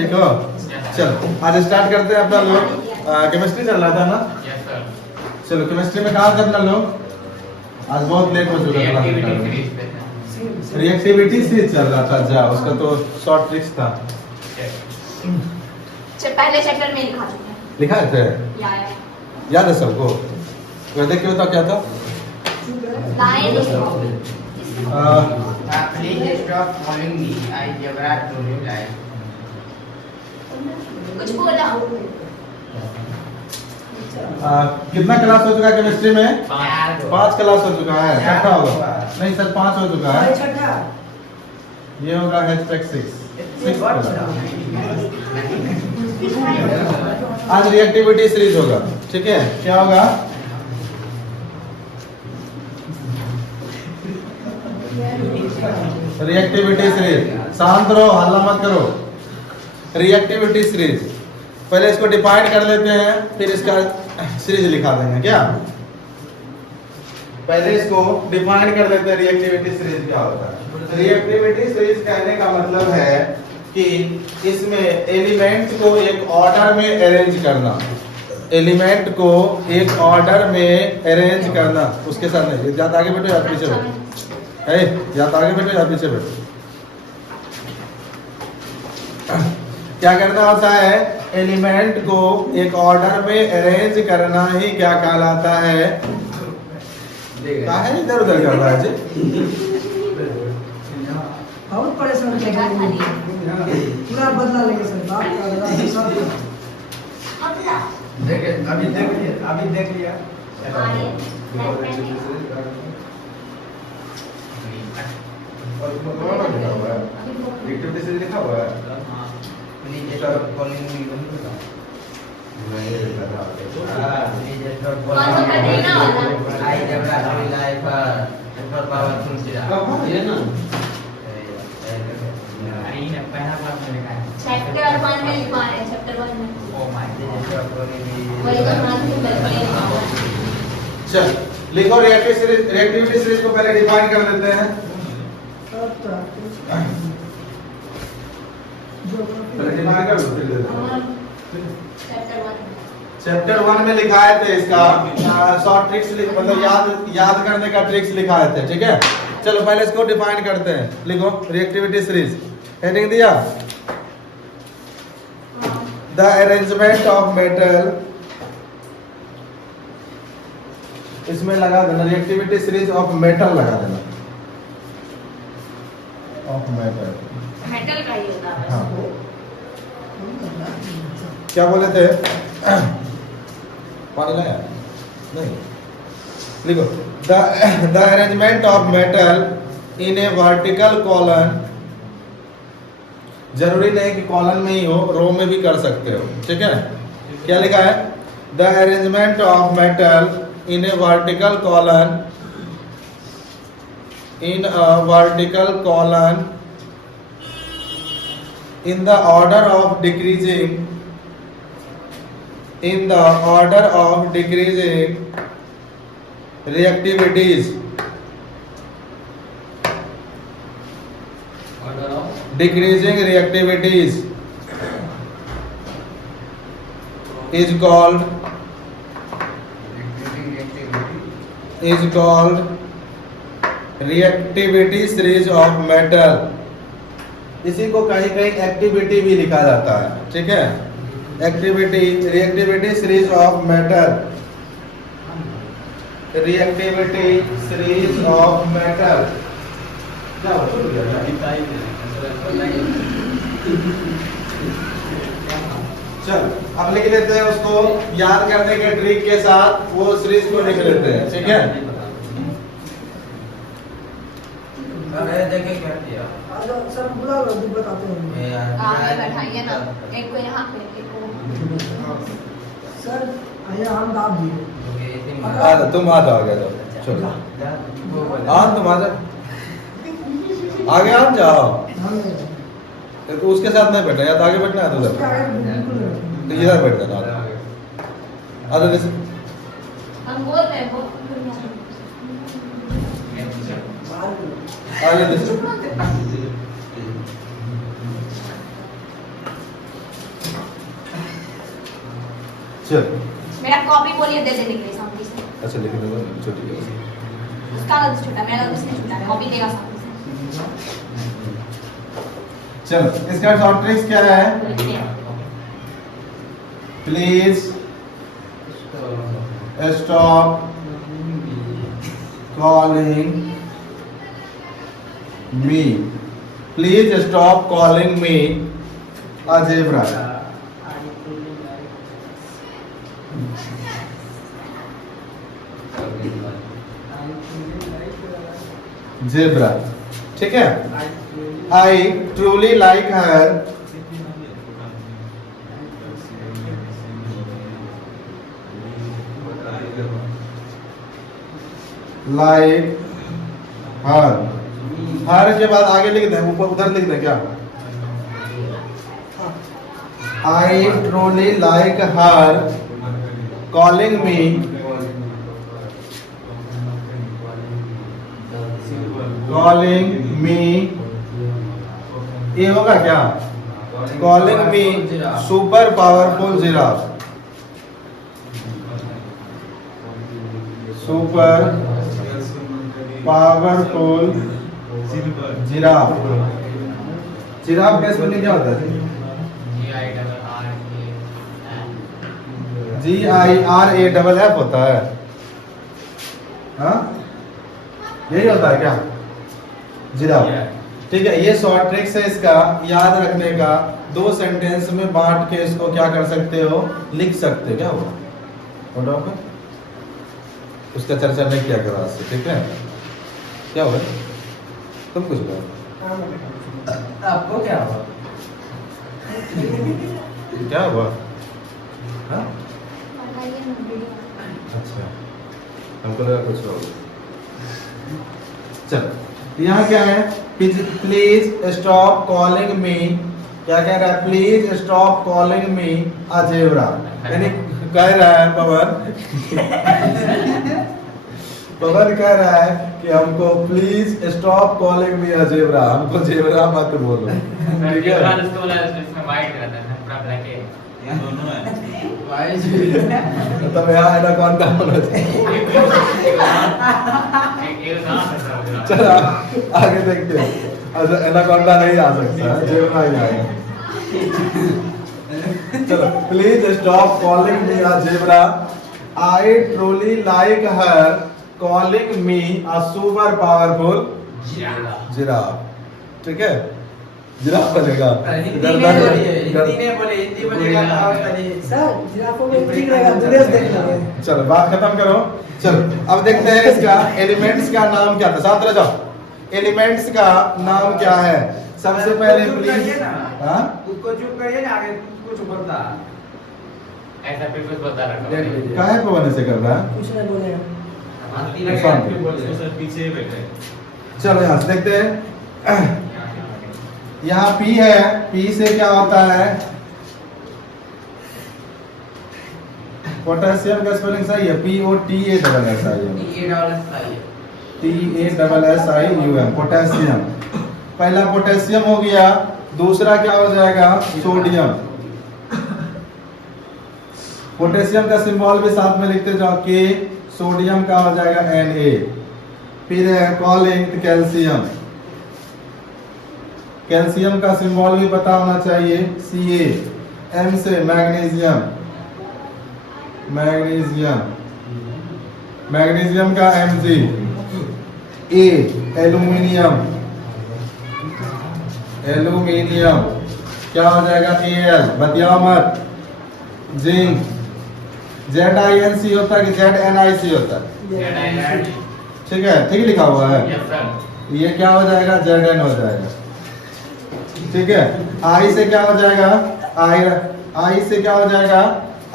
ठीक हो? चलो आज स्टार्ट करते हैं अपना लोग। केमिस्ट्री चल रहा था ना? Yes sir. चलो केमिस्ट्री में कहाँ थे अपना लोग? आज बहुत लेट हो चुका था। रिएक्टिविटी सीरीज चल रहा था जा, उसका तो शॉर्ट ट्रिक्स था। पहले चैप्टर में लिखा चुके हैं। लिखा थे? याद है सबको? वैसे क्यों था, क्या था? Line Please stop calling me. I never told you that. कुछ बोला। कितना क्लास हो चुका है केमिस्ट्री में? 5 क्लास हो चुका है। छठा होगा? नहीं सर 5 हो चुका है। ये होगा #6 आज रिएक्टिविटी सीरीज होगा। ठीक है, क्या होगा? Reactivity series. शांत रहो, हल्ला मत करो। रिएक्टिविटी सीरीज पहले इसको डिफाइन कर लेते हैं, फिर इसका सीरीज लिखा देंगे। क्या पहले इसको डिफाइन कर लेते हैं, रिएक्टिविटी सीरीज क्या होता है? रिएक्टिविटी सीरीज कहने का मतलब है कि इसमें एलिमेंट को एक ऑर्डर में अरेंज करना, एलिमेंट को एक ऑर्डर में अरेंज करना। उसके साथ नहीं, ज्यादा आगे बैठो या पीछे बैठो, है ज्यादा आगे बैठो या पीछे बैठो। क्या करना होता है? एलिमेंट को एक ऑर्डर में अरेंज करना ही क्या कहलाता है? काहे इधर उधर कर रहा है जी? बहुत परेशान कर रहा है। पूरा बदला लेंगे सर, बात कर रहा है सब। अभी देख लिया। रिएक्टिविटी सीरीज लिखा हुआ है। Please stop calling me. नहीं लिखा था। Please stop कौन सा कटेगा वाला? I never told you that. For power to ये ना पहला क्लास में लिखा है। चैप्टर 1 में लिखवा रहे हैं, चैप्टर 1 में। Oh my God. वही तो हमारा भी बदल गया। चल लिखो रिएक्टिविटी सीरीज को पहले डिफाइन कर लेते हैं। पहले डिफाइन कर लो फिर देते हैं। चैप्टर 1 चैप्टर 1 में लिखाए थे इसका शॉर्ट ट्रिक्स, मतलब याद करने का ट्रिक्स लिखाए थे। ठीक है, चलो पहले इसको डिफाइन करते हैं। लिखो रिएक्टिविटी सीरीज। हेडिंग दिया, द अरेंजमेंट ऑफ मेटल। इसमें लगा देना रिएक्टिविटी सीरीज ऑफ मेटल, लगा देना ऑफ मेटल। मेटल का ही होता है। हाँ, क्या बोले थे? पानी लाया? नहीं। लिखो the arrangement of metal in A vertical colon. जरूरी नहीं कि कॉलन में ही हो, रो में भी कर सकते हो। ठीक है, क्या लिखा है? The arrangement of metal in A vertical colon, in a vertical colon in the order of decreasing, in the order of decreasing reactivities, decreasing reactivities is called reactivity series of metal। इसी को कहीं कहीं activity भी लिखा जाता है। ठीक है, activity, reactivity series of metal, reactivity series of metal. क्या चल अब लिख लेते हैं उसको, याद करने के ट्रिक के साथ वो सीरीज को लिख लेते हैं। ठीक है, देखे क्या किया? सर बुला लो, भी बताते हैं। आगे बैठाइए ना, एक को यहाँ पे, एक को। सर आइए हम दाब दिए। आ तुम आ जाओ, आगे जाओ। चलो हाँ तुम आ जाओ, आगे आ जाओ। तो उसके साथ नहीं बैठना, या तो आगे बैठना है तो उधर, तो इधर बैठ जाना। आगे जैसे हम बोल रहे हैं वो आगे जैसे चल मेरा कॉपी बोलिए दे देने के लिए शांति से। अच्छा लिख दूंगा छोटी है उसका गलत छोटा, मेरा गलत नहीं छोटा, कॉपी देगा शांति से। चलो इसका शॉर्ट ट्रिक्स क्या है please stop calling me please stop calling me a zebra zebra ठीक है I truly like her like her के बाद आगे लिख दें ऊपर उधर लिख दें क्या आई ट्रूली लाइक हर कॉलिंग मी ये होगा क्या calling me super powerful giraffe super powerful giraffe giraffe का स्पेलिंग क्या होता है GIRAFF होता है हाँ यही होता है क्या जिराफ ठीक है ये शॉर्ट ट्रिक्स है इसका याद रखने का दो सेंटेंस में बांट के इसको क्या कर सकते हो लिख सकते हो क्या होगा उसका चर्चा नहीं किया करा से ठीक है क्या हुआ तुम कुछ बोलो आपको क्या हुआ क्या हुआ हाँ बताइए ना वीडियो। अच्छा हमको लगा कुछ और चल यहाँ क्या है प्लीज स्टॉप कॉलिंग मी क्या कह रहा है please stop calling me a zebra यानी कह रहा है पवन कह रहा है कि हमको please stop calling me a zebra हमको ज़ेब्रा मत बोलो ठीक है तब यहाँ एनाकोंडा होना चाहिए चल आगे देखते हैं अच्छा एनाकोंडा नहीं आ सकता है ज़ेब्रा ही आएगा चलो please stop calling me a zebra I truly like her calling me a super powerful giraffe ठीक है जिराफ बनेगा हिंदी में बोलेगा सर जिराफों में ठीक रहेगा वीडियोस देख लेंगे चलो बात खत्म करो चलो अब देखते हैं इसका एलिमेंट्स का नाम क्या था साथ रह जाओ एलिमेंट्स का नाम क्या है सबसे पहले प्लीज हाँ उसको चुप करिए ना आगे कुछ बोलता ऐसा फिर कुछ बता रहा काहे पवन ऐसे कर रहा है कुछ नहीं बोलेगा पीछे बैठे चलो यहाँ से देखते हैं यहाँ P है P से क्या होता है पोटेशियम का स्पेलिंग सही है POTASSIUM पोटेशियम पहला पोटेशियम हो गया दूसरा क्या हो जाएगा सोडियम पोटेशियम का सिंबल भी साथ में लिखते जाओ K सोडियम का हो जाएगा Na फिर है कॉलिंग कैल्शियम कैल्शियम का सिंबल भी पता होना चाहिए Ca M से मैग्नीशियम मैग्नीशियम का Mg A एल्यूमिनियम क्या हो जाएगा Al बतियाओ मत जिंक ZINC होता है कि ZNIC होता है ठीक है ठीक लिखा हुआ है ये क्या हो जाएगा Zn हो जाएगा ठीक है I से क्या हो जाएगा आयरन I से क्या हो जाएगा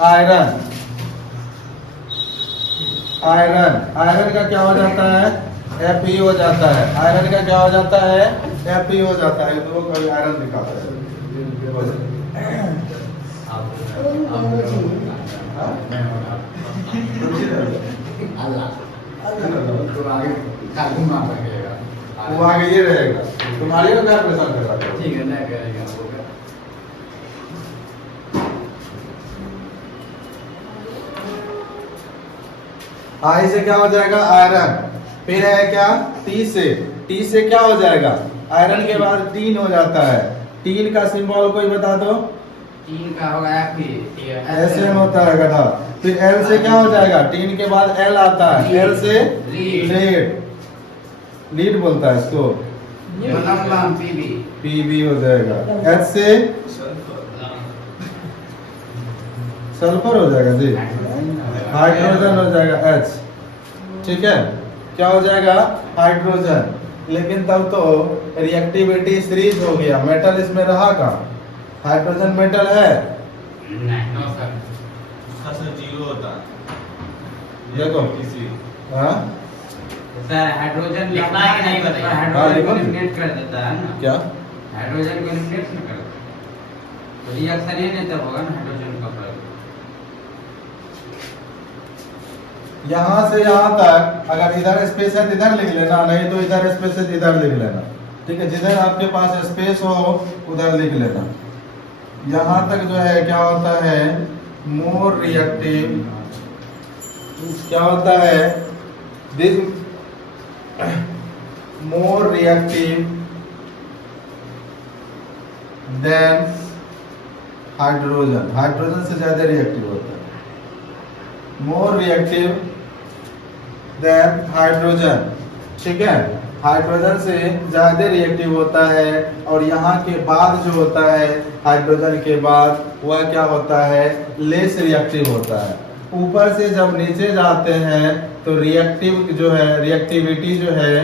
आयरन का क्या हो जाता है Fe हो जाता है आयरन का क्या हो जाता है Fe हो जाता है तो कोई आयरन दिखाता है वो आगे ये रहेगा तुम्हारी को क्या परेशान कर रहा है ठीक है ना करेगा आई से क्या हो जाएगा आयरन, फिर है क्या टी से क्या हो जाएगा आयरन के बाद टीन हो जाता है। टीन का सिंबल कोई बता दो। तीन का होगा ऐसे में होता है गधा। फिर एल से क्या हो जाएगा, टीन के बाद एल आता है, एल से लीड बोलता है इसको, पीबी हो जाएगा। एच से सल्फर हो जाएगा जी, हाइड्रोजन हो जाएगा एच, ठीक है क्या हो जाएगा हाइड्रोजन। लेकिन तब तो रिएक्टिविटी सीरीज हो गया, मेटल इसमें रहा कहाँ, हाइड्रोजन मेटल है जीरो होता है देखो हाँ सर हाइड्रोजन लिखना है नहीं बताइए, हाँ, हाइड्रोजन लिखो। को एलिमिनेट कर देता है ना, क्या हाइड्रोजन को एलिमिनेट नहीं कर देता, तो रिएक्शन ही नहीं तब होगा ना हाइड्रोजन का प्रयोग। यहाँ से यहाँ तक अगर इधर स्पेस है तो इधर लिख लेना, नहीं तो इधर स्पेस है तो इधर लिख लेना, ठीक है जिधर आपके पास स्पेस हो उधर लिख लेना। यहाँ तक जो है क्या होता है मोर रिएक्टिव, क्या होता है this more reactive than hydrogen, hydrogen से ज्यादा रिएक्टिव होता है, मोर रिएक्टिव देन हाइड्रोजन, ठीक है हाइड्रोजन से ज्यादा रिएक्टिव होता है। और यहाँ के बाद जो होता है हाइड्रोजन के बाद वह क्या होता है लेस रिएक्टिव होता है। ऊपर से जब नीचे जाते हैं तो रिएक्टिव जो है रिएक्टिविटी जो है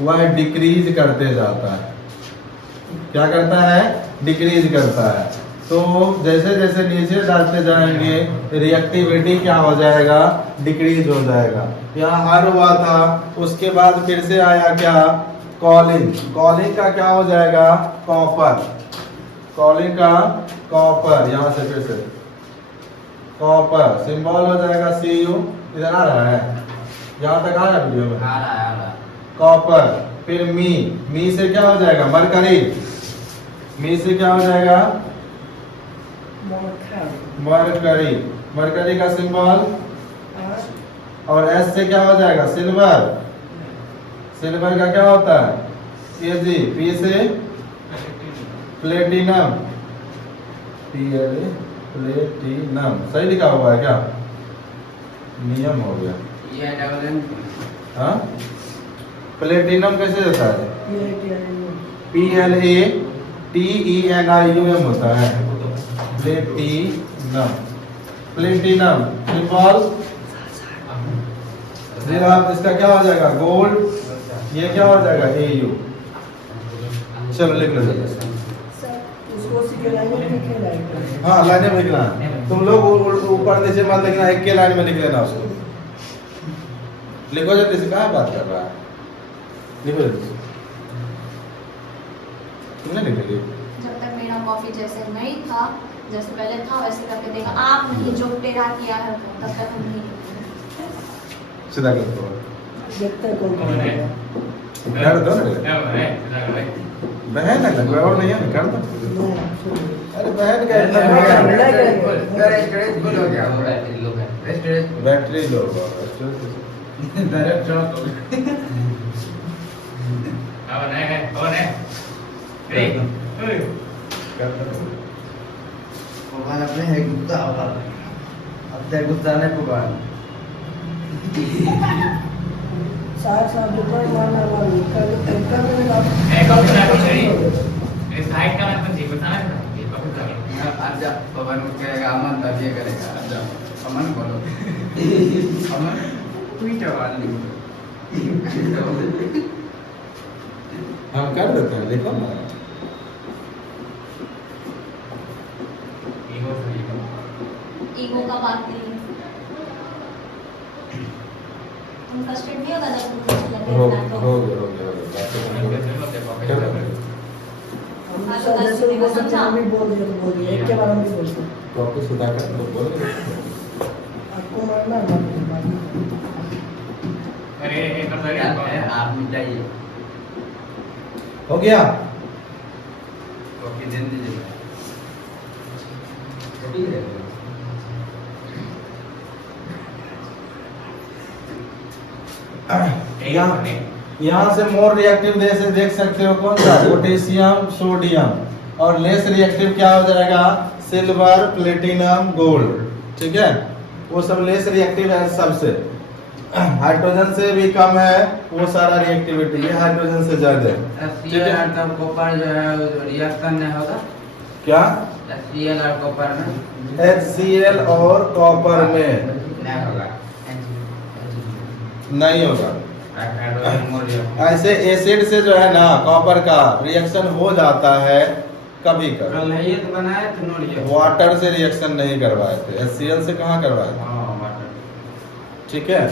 वह डिक्रीज करते जाता है, क्या करता है डिक्रीज करता है। तो जैसे जैसे नीचे जाते जाएंगे रिएक्टिविटी क्या हो जाएगा डिक्रीज हो जाएगा। यहाँ हर हुआ था, उसके बाद फिर से आया क्या कॉलिंग, कॉलिंग का क्या हो जाएगा कॉपर, कॉलिंग का कॉपर, यहाँ से फिर से कॉपर सिंबल हो जाएगा Cu, इधर आ रहा है यहाँ तक आया वीडियो में आ रहा है कॉपर। फिर मी से क्या हो जाएगा मरकरी, मी से क्या हो जाएगा मरकरी, मरकरी का सिंबल। और एस से क्या हो जाएगा सिल्वर, सिल्वर का क्या होता है ये जी। पी से प्लेटिनम, प्लेटिनम सही लिखा हुआ है क्या, नियम हो गया। ये डबल एम हाँ प्लेटिनम कैसे होता है PLATENIUM होता है प्लेटिनम, प्लेटिनम सिंबल। फिर आप इसका क्या हो जाएगा गोल्ड, ये क्या हो जाएगा AU। चलो लिख लो उसको सीधे लाइन में लिखे जाएगा। हाँ लाइन में लिखना है, तुम लोग ऊपर नीचे मत लिखना, एक के लाइन में लिख लेना उसको। लिखो जल्दी से, कहाँ बात कर रहा है, लिखो जल्दी से। तुमने लिख लिया जब तक मेरा कॉफी जैसे नहीं था, जैसे पहले था वैसे करके देगा, आप नहीं जो टेढ़ा किया है तब तक हम नहीं सीधा कर दो, देखते हैं कौन करेगा। कर दो ना बहन है कोई और नहीं है कर दो। अरे बहन का बैटरी लो अपने है गुप्ता अब तक गुप्ता ने पुकार साथ साथ ऊपर मारना वाला कर साइड का मैं ठीक बताना है। आजा पवन कहेगा अमन तब ये करेगा, आजा अमन बोलो अमन ट्वीट वाली हम कर देते हैं देखो ना। ईगो का बात नहीं है। तुम फ्रस्ट्रेट नहीं होगा जब तुम कुछ लगे हो ना तो जैसे वो बोल सकते हैं, हम भी बोल दिया तो बोल दिया, एक के बार हम भी बोल सकते हैं। कॉपी सुधा कर तो बोल आपको मारना है मारना है। आप मिटाइए हो गया। कॉफी दे दीजिए। यहाँ से मोर रिएक्टिव देख सकते हो कौन सा, पोटेशियम सोडियम। और लेस रिएक्टिव क्या हो जाएगा, सिल्वर प्लेटिनम गोल्ड, ठीक है, वो सब लेस रिएक्टिव है सबसे। हाइड्रोजन से भी कम है वो सारा रिएक्टिविटी, ये हाइड्रोजन से ज्यादा है, ठीक है। तब कॉपर जो है रिएक्शन नहीं होगा क्या HCl और कॉपर में, HCl और कॉपर में नहीं होगा, नहीं होगा। हाइड्रोजन मोर रिएक्शन ऐसे एसिड से जो है ना कॉपर का रिएक्शन हो जाता है कभी कभी। कल है ये तो बनाया तो नो रिएक्शन, वाटर से रिएक्शन नहीं करवाए थे, HCl से कहाँ करवाए थे, हां वाटर, ठीक है।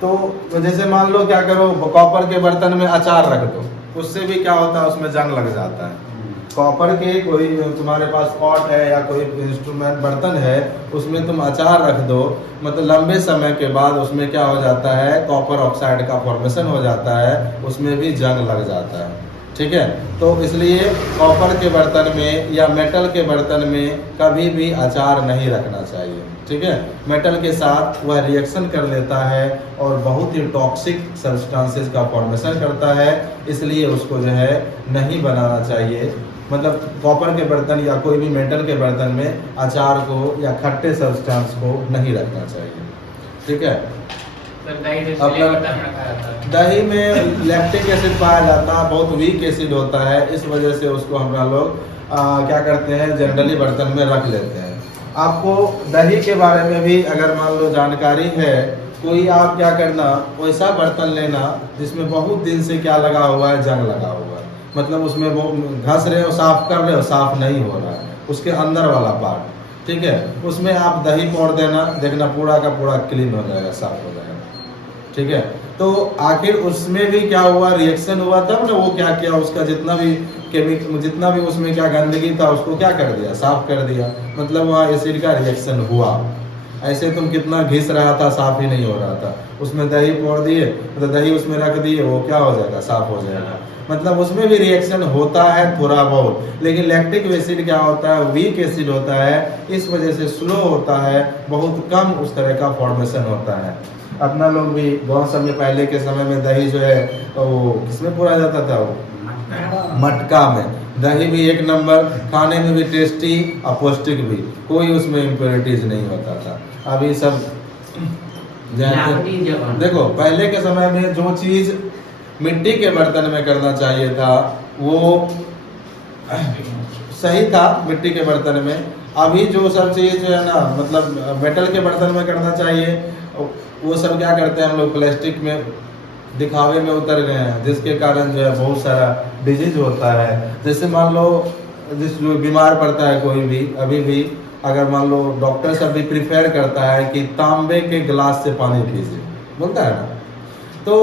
तो जैसे मान लो क्या करो, कॉपर के बर्तन में अचार रख दो, उससे भी क्या होता है, उसमें जंग लग जाता है। कॉपर के कोई तुम्हारे पास पॉट है या कोई इंस्ट्रूमेंट बर्तन है, उसमें तुम अचार रख दो, मतलब लंबे समय के बाद उसमें क्या हो जाता है, कॉपर ऑक्साइड का फॉर्मेशन हो जाता है, उसमें भी जंग लग जाता है, ठीक है। तो इसलिए कॉपर के बर्तन में या मेटल के बर्तन में कभी भी अचार नहीं रखना चाहिए, ठीक है। मेटल के साथ वह रिएक्शन कर लेता है और बहुत ही टॉक्सिक सब्सटेंसेस का फॉर्मेशन करता है, इसलिए उसको जो है नहीं बनाना चाहिए। मतलब कॉपर के बर्तन या कोई भी मेटल के बर्तन में अचार को या खट्टे सब्सटेंस को नहीं रखना चाहिए, ठीक है। दही में लैक्टिक एसिड पाया जाता है, बहुत वीक एसिड होता है, इस वजह से उसको हम लोग क्या करते हैं, जनरली बर्तन में रख लेते हैं। आपको दही के बारे में भी अगर मान लो जानकारी है कोई, आप क्या करना, वैसा बर्तन लेना जिसमें बहुत दिन से क्या लगा हुआ है, जंग लगा हुआ है, मतलब उसमें वो घस रहे हो, साफ कर रहे हो, साफ नहीं हो रहा है, उसके अंदर वाला पार्ट, ठीक है, उसमें आप दही पोड़ देना, देखना पूरा का पूरा क्लीन हो जाएगा, साफ हो जाएगा, ठीक है। तो आखिर उसमें भी क्या हुआ, रिएक्शन हुआ, तब ना वो क्या किया, उसका जितना भी केमिकल, जितना भी उसमें क्या गंदगी था, उसको क्या कर दिया, साफ कर दिया, मतलब वहाँ एसिड का रिएक्शन हुआ। ऐसे तुम कितना घिस रहा था, साफ ही नहीं हो रहा था, उसमें दही पोड़ दिए, मतलब दही उसमें रख दिए, वो क्या हो जाएगा, साफ हो जाएगा। मतलब उसमें भी रिएक्शन होता है थोड़ा बहुत, लेकिन लैक्टिक एसिड क्या होता है, वीक एसिड होता है, इस वजह से स्लो होता है, बहुत कम उस तरह का फॉर्मेशन होता है। अपना लोग भी गाँव सब में पहले के समय में दही जो है वो किसमें पूरा जाता था, वो मटका में। दही भी एक नंबर, खाने में भी टेस्टी और पौष्टिक भी, कोई उसमें इम्प्योरिटीज नहीं होता था। अभी सब देखो, पहले के समय में जो चीज मिट्टी के बर्तन में करना चाहिए था वो सही था, मिट्टी के बर्तन में। अभी जो सब चीज जो है ना, मतलब मेटल के बर्तन में करना चाहिए, वो सब क्या करते हैं हम लोग, प्लास्टिक में दिखावे में उतर गए हैं, जिसके कारण जो है बहुत सारा डिजीज होता है। जैसे मान लो जो बीमार पड़ता है कोई भी, अभी भी अगर मान लो डॉक्टर सब भी प्रिफेयर करता है कि तांबे के गिलास से पानी पीजिए, बोलता है ना, तो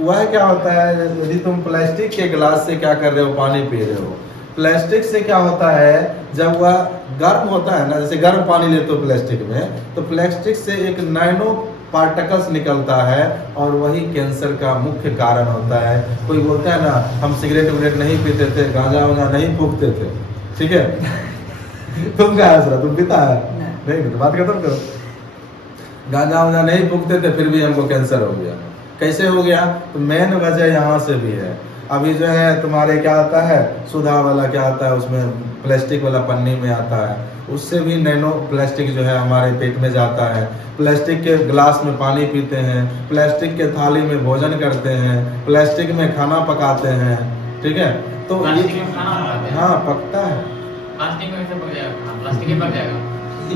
वह क्या होता है, यदि तुम प्लास्टिक के गिलास से क्या कर रहे हो, पानी पी रहे हो, प्लास्टिक से क्या होता है, जब वह गर्म होता है ना, जैसे गर्म पानी लेते हो प्लास्टिक में, तो प्लास्टिक से एक नैनो पार्टिकल्स निकलता है और वही कैंसर का मुख्य कारण होता है। कोई बोलता है ना, हम सिगरेट विगरेट नहीं पीते थे, गांजा वांजा नहीं फूकते थे, ठीक है तुम क्या है, तुम पीता है नहीं, तो बात खत्म करो। गांजा वांजा नहीं फूकते थे, फिर भी हमको कैंसर हो गया। कैसे हो गया, तो मेन वजह यहाँ से भी है। अभी जो है तुम्हारे क्या आता है, सुधा वाला क्या आता है, उसमें प्लास्टिक वाला पन्नी में आता है, उससे भी नैनो प्लास्टिक जो है हमारे पेट में जाता है। प्लास्टिक के गिलास में पानी पीते हैं, प्लास्टिक के थाली में भोजन करते हैं, प्लास्टिक में खाना पकाते हैं, ठीक है। तो ये हाँ पकता है, प्लास्टिक में कैसे पक जाएगा, प्लास्टिक ही पक जाएगा,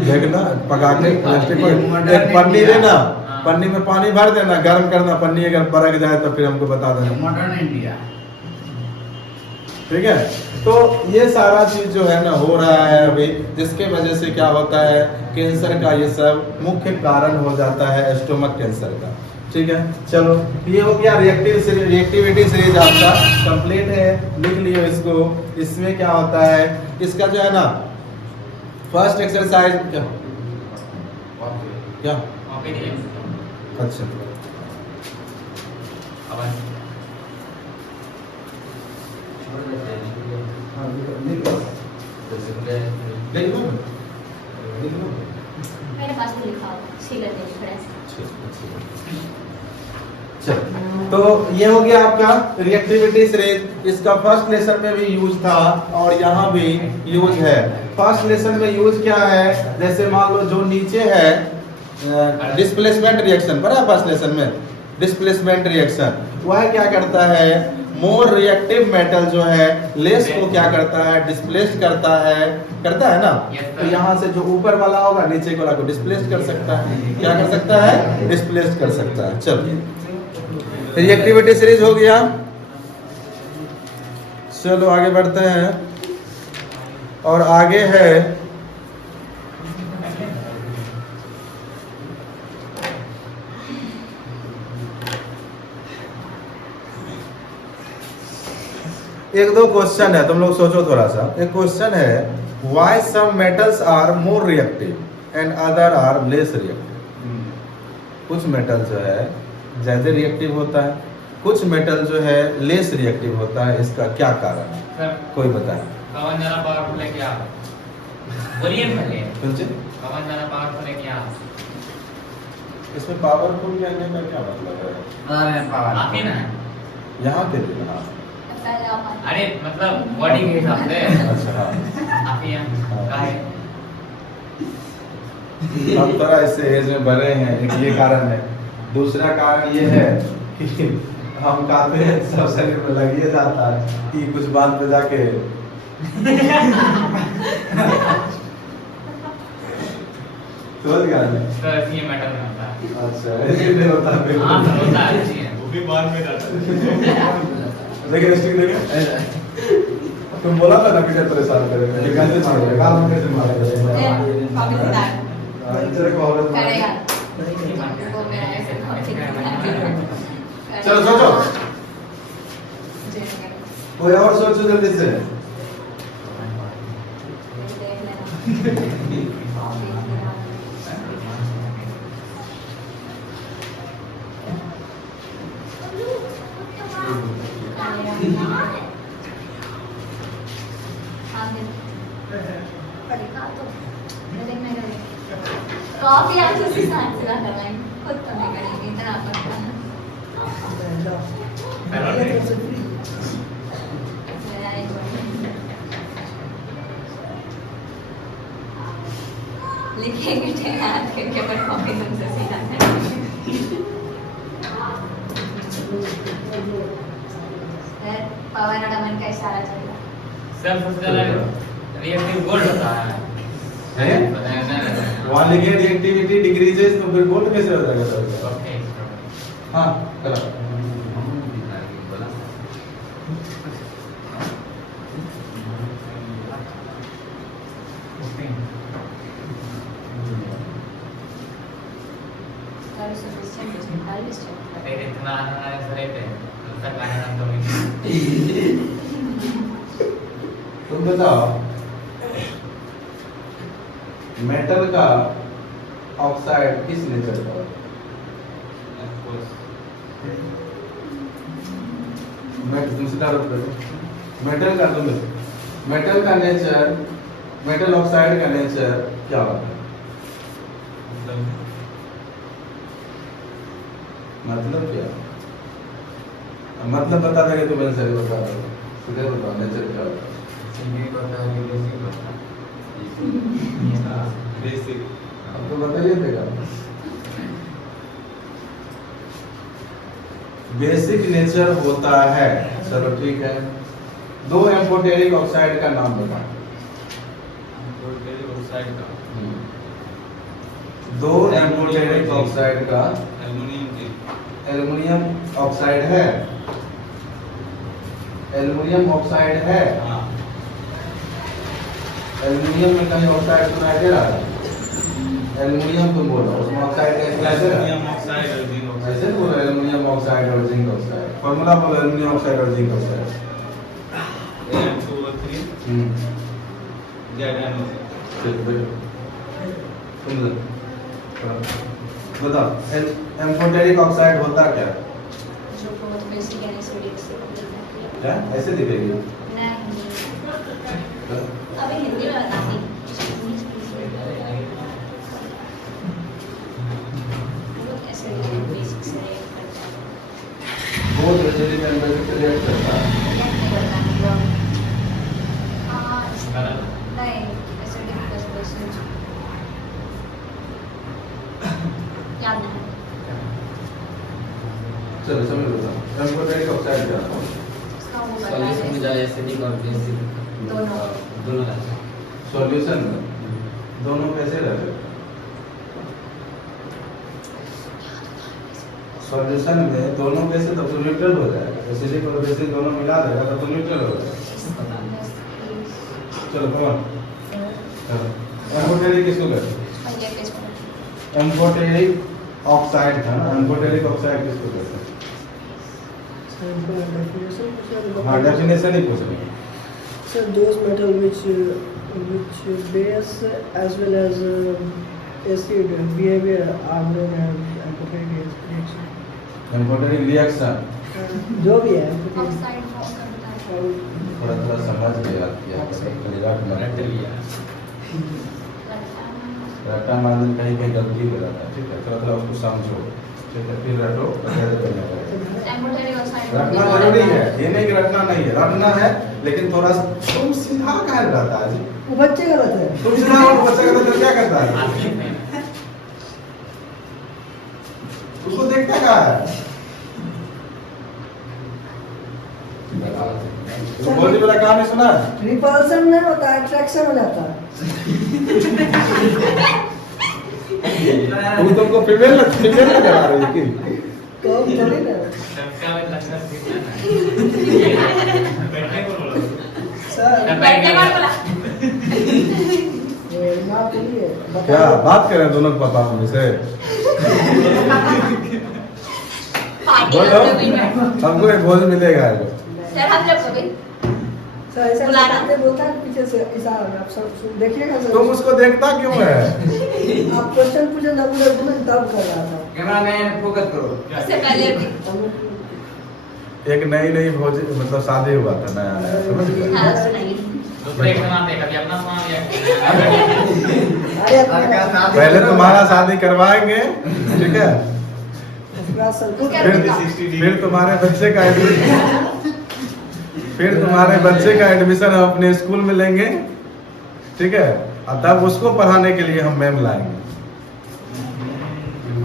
देखना पका के प्लास्टिक में एक पन्नी लेना, पन्नी में पानी भर देना, गर्म करना, पन्नी अगर बरक जाए तो फिर हमको बता देना, मॉडर्न इंडिया, ठीक है। तो ये सारा चीज जो है ना हो रहा है अभी, जिसके वजह से क्या होता है, कैंसर का ये सब मुख्य कारण हो जाता है, स्टोमक कैंसर का, ठीक है। चलो ये हो गया रिएक्टिविटी सीरीज आपका कंप्लीट है, लिख लियो इसको। इसमें क्या होता है, इसका जो है ना फर्स्ट एक्सरसाइज क्या अच्छा मेरे पास तो लिखा हुआ सीलर में लिखा है। चलो, तो ये हो गया आपका रिएक्टिविटी सीरीज। इसका फर्स्ट लेसन में भी यूज था और यहाँ भी यूज है। फर्स्ट लेसन में यूज क्या है, जैसे मान लो जो नीचे है डिस्प्लेसमेंट रिएक्शन, पता है फर्स्ट लेसन में डिस्प्लेसमेंट रिएक्शन, वह क्या करता है, मोर रिएक्टिव मेटल जो है लेस को क्या करता है, डिस्प्लेस करता है ना। तो यहाँ से जो ऊपर वाला होगा नीचे वाला को डिस्प्लेस कर सकता है, क्या कर सकता है, डिस्प्लेस कर सकता है। चलो, रिएक्टिविटी सीरीज हो गया। चलो आगे बढ़ते हैं, और आगे है एक दो क्वेश्चन है, तुम लोग सोचो थोड़ा सा। एक क्वेश्चन है, why some metals are more reactive and other are less reactive. कुछ मेटल जो है ज्यादा रिएक्टिव होता है, कुछ मेटल जो है लेस रिएक्टिव होता है, इसका क्या कारण है? सर कोई बताए। पवन ज़्यादा पावरफुल है क्या? बोलिए पहले। समझे? पवन ज़्यादा पावरफुल है क्या? इसमें पावरफुल कहने का क्या मतलब है? अरे पावर आप ही ना। यहाँ के लिए हाँ। पहले आप अरे मतलब बॉडी के हिसाब से अच्छा हाँ। आप ही हैं का है। हम थोड़ा इससे एज में बड़े हैं, एक ये कारण है। दूसरा कारण ये है कि हम काफी सब शरीर में लगिए जाता है कि कुछ बात पे जाके समझ गया ना? तो ये मैटर नहीं होता। अच्छा इसलिए होता है हाँ तो होता है अच्छी है। वो भी बाद में जाता है। देखिए स्टिक देखिए, तुम बोला था ना पीछे परेशान करेगा, ये कैसे मारेगा, काल में कैसे मारेगा, कॉपी सिद्धार्थ इधर को औरत करेगा। मारेगा। वो मेरा ऐसे कॉपी सिद्धार्थ चलो सोचो, जी कोई और सोचो जल्दी से। कॉफी आप किसी साथ से ना करवाएं, खुद तो नहीं करेंगे, इतना पता है। लिखेंगे तैयार करके पर कॉफी तुमसे सीखा है। पवन और अमन का इशारा चल रहा है। सब सबसे ज़्यादा रिएक्टिव गोल्ड होता है। बताया ना। वहाँ लिखे रिएक्टिविटी डिक्रीजेस, तो फिर गोल्ड कैसे हो जाएगा सर? ओके। हाँ चलो। तेरे इतना आना सरे पे तक आना तो नहीं। तुम बताओ, मेटल का ऑक्साइड किस नेचर का होता है? मेटल का नेचर, मेटल ऑक्साइड का नेचर क्या होता है? मतलब क्या? मतलब बता देंगे तो मैंने सही बता रहा हूँ। सीधे बताओ नेचर क्या होता है? बेसिक अब तो बताइए देगा। बेसिक नेचर होता है। चलो ठीक है, दो एम्फोटेरिक ऑक्साइड का नाम बताओ। ऑक्साइड का दो एम्फोटेरिक ऑक्साइड का। एल्युमिनियम की एल्युमिनियम ऑक्साइड है, एल्युमिनियम ऑक्साइड है। हाँ एल्युमिनियम में कहीं ऑक्साइड सुनाई दे रहा है? एल्युमिनियम तुम बोलो, उसमें ऑक्साइड कैसे आते हैं? एल्युमिनियम ऑक्साइड और जिंक ऑक्साइड ऐसे बोलो, एल्युमिनियम ऑक्साइड और जिंक ऑक्साइड। फॉर्मूला बोलो, एल्युमिनियम ऑक्साइड और जिंक ऑक्साइड। AM2O3 ZnO। ठीक है, सुन लो। बताओ, एम्फोटेरिक ऑक्साइड होता क्या? जो बहुत बेसिक है सोडियम से क्या ऐसे दिखेगी? नहीं अभी हिंदी में बताती एसिडिक एंड बेसिक रिएक्ट करता है। नहीं करता मतलब हाँ गलत। नहीं एसिडिक प्लस बेसिक याद नहीं चलो समझ लो एम्फोटेरिक ऑक्साइड क्या है? इसका वो बता सॉल्यूशन में है जाए एसिडिक और बेसिक दोनों दोनों रहते हैं। सॉल्यूशन में दोनों कैसे रहते हैं? सॉल्यूशन में दोनों कैसे तब तो न्यूट्रल हो जाएगा, एसिडिक और बेसिक दोनों मिला देगा तब तो न्यूट्रल हो जाएगा। चलो कौन एम्फोटेरिक किसको कहते हैं? ये पेज पर एम्फोटेरिक ऑक्साइड था ना, एम्फोटेरिक ऑक्साइड किसको कहते हैं? हाँ डेफिनेशन ही पूछ रहे हैं। Sir, those metal which base as well as acid behavior are known as amphoteric reaction. Amphoteric reaction जो भी है ऑक्साइड फॉर्म करता है और थोड़ा थोड़ा समझ गया क्या रट लिया। रट्टा मारने कहीं कहीं गलती हो जाता है, ठीक है, थोड़ा थोड़ा उसको समझो, ठीक है, फिर रटो अगर करना पड़ेगा। एम्फोटेरिक ऑक्साइड रटना जरूरी है, ये नहीं कि रटना नहीं है, रटना है लेकिन थोड़ा सा तुम सीधा कहाँ रहता है जी? वो बच्चे गलत है। तुम सीधा और बच्चा का तो क्या करता है? उसको देखता कहाँ है? तो मोदी वाला कहानी सुना है? रिपल्सन नहीं होता, अट्रैक्शन हो जाता है। वो तुमको फीमेल लगा रही है कि? कम थोड़ी ना। सबका में लगता है बैठने को बोलो। सर बैठने का बोला ये ना बोलिए क्या बात कर रहे हैं दोनों पापा मम्मी से? पार्टी बोलो करते हुए बैठ हमको एक भोज मिलेगा। सर हम लोग को भी सर ऐसा बुलाना। करते बोलता है पीछे से इशारा आप सब देखिएगा सर। तुम उसको देखता क्यों है? आप क्वेश्चन पूछे ना पूछे बोले तब कर रहा था। कैमरामैन फोकस करो। इससे पहले भी एक नई भोज मतलब शादी हुआ था नया नया, समझ गए? हाँ सुनाइए दूसरे के नाम पे कभी अपना सुना दिया। अरे लड़का साथ पहले तुम्हारा शादी करवाएंगे, ठीक है, उसके बाद सर फिर तुम्हारे बच्चे का एडमिशन हम अपने स्कूल में लेंगे, ठीक है, और तब उसको पढ़ाने के लिए हम मैम लाएंगे,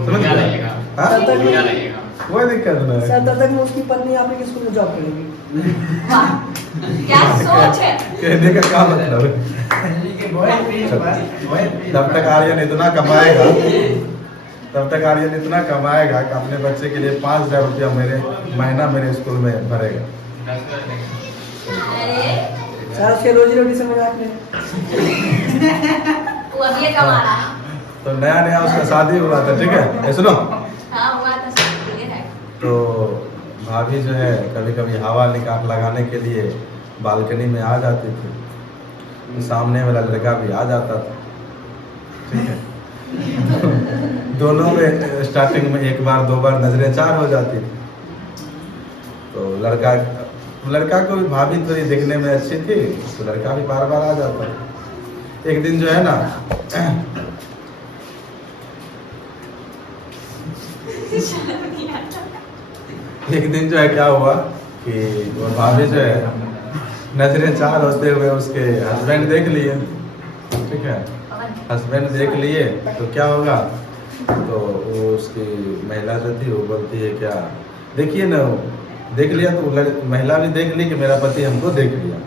समझ क्या गए? लगेगा? हाँ? क्या लगेगा? कोई दिक्कत नहीं सर है। तब तक में उसकी पत्नी आपके स्कूल में जॉब करेगी। वाह क्या सोच है कहने का क्या मतलब है? तब तक आर्यन इतना कमाएगा कि अपने बच्चे के लिए 5,000 रुपया महीना मेरे स्कूल में भरेगा। अरे सर उसके रोजी रोटी से मजाक नहीं। वो अब ये कमा रहा है तो नया उसका शादी हुआ था, ठीक है, ये सुनो। हाँ हुआ था सब ये है तो भाभी जो है कभी कभी हवा लगाने के लिए बालकनी में आ जाती थी, तो सामने वाला लड़का भी आ जाता था, ठीक है। दोनों में स्टार्टिंग में एक बार दो बार नजरें चार हो जाती थी, तो लड़का को भी भाभी थोड़ी देखने में अच्छी थी, तो लड़का भी बार बार आ जाता। एक दिन जो है ना एक दिन जो है क्या हुआ कि वो भाभी जो है नजरें चार होते हुए उसके हस्बैंड देख लिए, ठीक है, हस्बैंड देख लिए तो क्या होगा, तो वो उसकी महिला जो थी वो बोलती है क्या, देखिए ना, देख लिया तो महिला भी देख ली कि मेरा पति हमको देख लिया,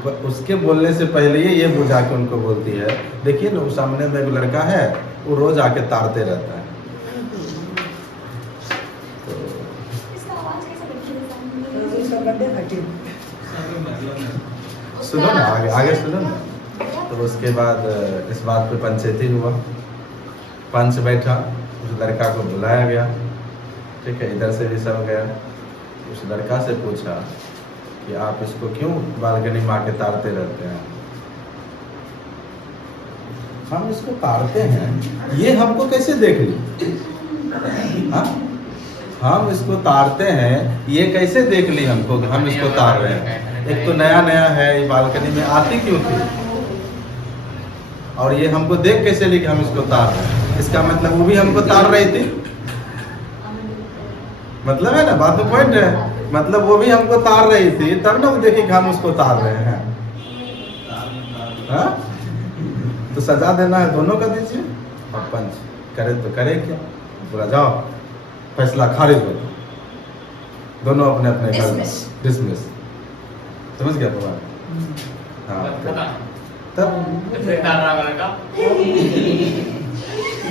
तो उसके बोलने से पहले ये बुझा के उनको बोलती है, देखिए ना वो सामने में एक लड़का है, वो रोज आके ताड़ते रहता है। इसका आवाज कैसे बदल उसका बर्थडे था कि सुनो ना, आगे सुनो ना। तो उसके बाद इस बात पे पंचायती हुआ, पंच बैठा, उस लड़का को बुलाया गया, ठीक है, इधर से भी सब गया, उस लड़का से पूछा कि आप इसको क्यों बालकनी में आके ताड़ते रहते हैं? हम इसको ताड़ते हैं, ये हमको कैसे देख ली? हाँ? हम इसको ताड़ते हैं, ये कैसे देख ली हमको कि हम इसको ताड़ रहे हैं? एक तो नया नया है, ये बालकनी में आती क्यों थी, और ये हमको देख कैसे ली कि हम इसको ताड़ रहे हैं? इसका मतलब वो भी हमको ताड़ रही थी, मतलब है ना, बात तो पॉइंट है। मतलब वो भी हमको तार रही थी, तब ना वो देखी कि हम उसको तार रहे हैं। हाँ? तो सजा देना है दोनों का दीजिए, और पंच करे तो करे क्या, पूरा जाओ फैसला खारिज हो, दोनों अपने अपने घर में Dismiss. डिसमिस। समझ गया बाबा? हाँ पता तब तो फिर तार रहा वाला का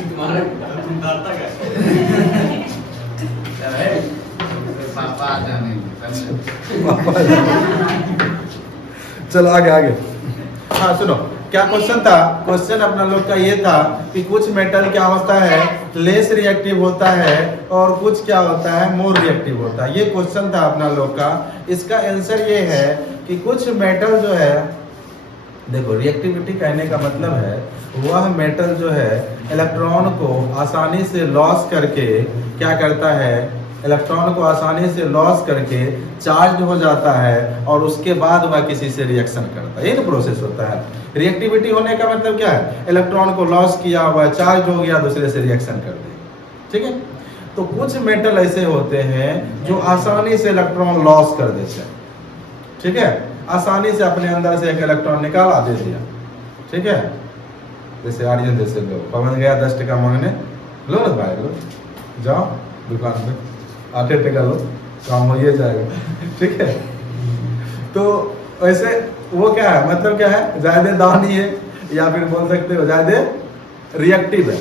तुम्हारा तुम तारता क्या पापा आ जाने चलो आगे आगे। हाँ सुनो, क्या क्वेश्चन था? क्वेश्चन अपना लोग का ये था कि कुछ मेटल क्या होता है, लेस रिएक्टिव होता है, और कुछ क्या होता है, मोर रिएक्टिव होता है। ये क्वेश्चन था अपना लोग का। इसका आंसर ये है कि कुछ मेटल जो है, देखो रिएक्टिविटी कहने का मतलब है वह मेटल जो है इलेक्ट्रॉन को आसानी से लॉस करके क्या करता है, इलेक्ट्रॉन को आसानी से लॉस करके चार्ज हो जाता है, और उसके बाद वह किसी से रिएक्शन करता है। ये तो प्रोसेस होता है। रिएक्टिविटी होने का मतलब क्या है, इलेक्ट्रॉन को लॉस किया, वह चार्ज हो गया, दूसरे से रिएक्शन कर दिया। ठीक है, तो कुछ मेटल ऐसे होते हैं जो आसानी से इलेक्ट्रॉन लॉस कर देते हैं। ठीक है, आसानी से अपने अंदर से एक इलेक्ट्रॉन निकाला दे दिया। ठीक है, जैसे आर्यन जैसे लोग, पवन गया 10 टका मांगने, लो ना भाई लो, जाओ दुकान में 8 टका लो, काम हो ही जाएगा। ठीक है, तो ऐसे वो क्या है, मतलब क्या है, ज्यादा दानी है, या फिर बोल सकते हो ज्यादा रिएक्टिव है,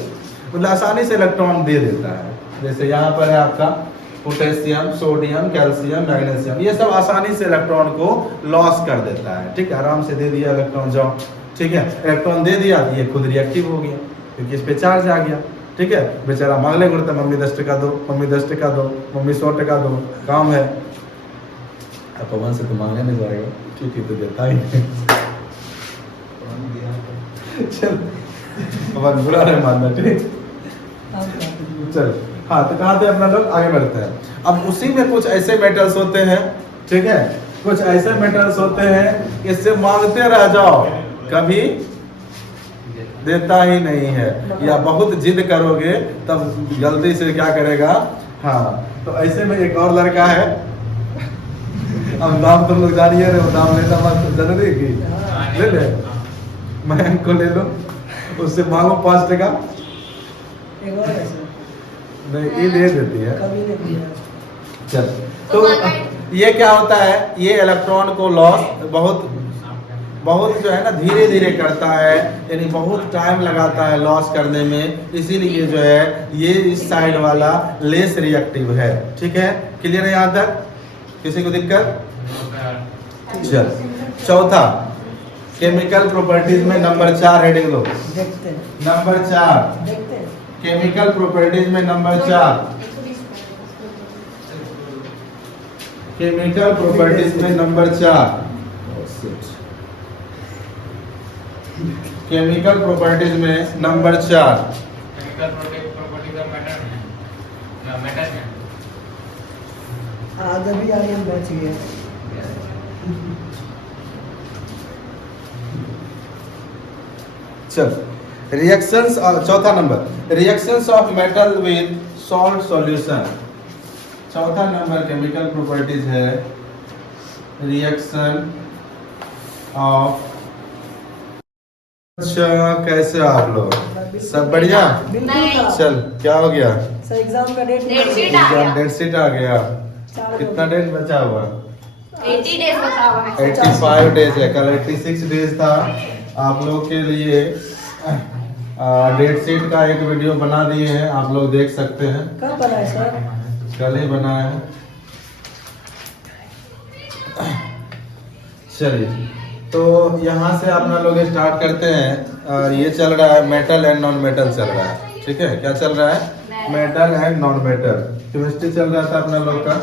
मतलब आसानी से इलेक्ट्रॉन दे देता है। जैसे यहाँ पर है आपका पोटेशियम, सोडियम, कैल्शियम, मैग्नीशियम, ये सब आसानी से इलेक्ट्रॉन को लॉस कर देता है। ठीक है, आराम से दे दिया इलेक्ट्रॉन, जाओ। ठीक है, इलेक्ट्रॉन दे दिया, ये खुद रिएक्टिव हो गया क्योंकि इस पे चार्ज आ गया। ठीक है, बेचारा मांगले गुड़ता, मम्मी 10 टका दो, मम्मी 10 टका दो, मम्मी 100 टका दो, काम है। अब पवन से तो मांगने नहीं जाएगा क्योंकि तो देता ही नहीं। चल पवन बुरा नहीं मानना, ठीक। चल हाँ, तो कहाँ थे अपना लोग, आगे बढ़ते हैं। अब उसी में कुछ ऐसे मेटल्स होते हैं, ठीक है, कुछ ऐसे मेटल्स होते हैं इससे मांगते रह जाओ, कभी देता ही नहीं है, या बहुत जिद करोगे तब जल्दी से क्या करेगा। हाँ, तो ऐसे में एक और लड़का है, अब नाम तुम लोग जानिए रहे हो, नाम लेना मत जरूरी की ले ले, मैं को ले लो, उससे मांगो 5 टका, एक और है सर, नहीं ये दे देती है। कभी नहीं दिया। चल, तो ये क्या होता है, ये इलेक्ट्रॉन को लॉस बहुत जो है ना धीरे धीरे करता है, यानी बहुत टाइम लगाता है लॉस करने में, इसीलिए जो है ये इस साइड वाला लेस रिएक्टिव है। ठीक है, क्लियर है यहाँ तक, किसी को दिक्कत? चल, चौथा केमिकल प्रॉपर्टीज में नंबर 4 हेडिंग लो, देखते हैं, नंबर 4 देखते हैं। केमिकल प्रॉपर्टीज में नंबर 4, केमिकल प्रॉपर्टीज में नंबर 4, केमिकल प्रॉपर्टीज में number 4, chemical properties of matter में मैटर में आधा भी आर्यन बच गया। चल रिएक्शंस, चौथा number reactions of metal with salt solution. चौथा नंबर केमिकल प्रॉपर्टीज है रिएक्शन ऑफ। अच्छा, कैसे हो आप लोग, सब बढ़िया? बिल्कुल नहीं। था। चल, क्या हो गया? सर एग्जाम का डेट डेट शीट आ गया। डेट शीट आ गया, 4 कितना डेज बचा हुआ? 80 डेज बचा हुआ है। 85 डेज है, कल 86 डेज था। आप लोग के लिए डेट शीट का एक वीडियो बना दिए हैं, आप लोग देख सकते हैं, कब बना है सर? कल ही बनाया है। चलिए, तो यहाँ से अपना लोग स्टार्ट करते हैं। ये चल रहा है मेटल एंड नॉन मेटल चल रहा है, ठीक है, क्या चल रहा है? Metal and non metal. Chemistry चल रहा था अपना लोग का,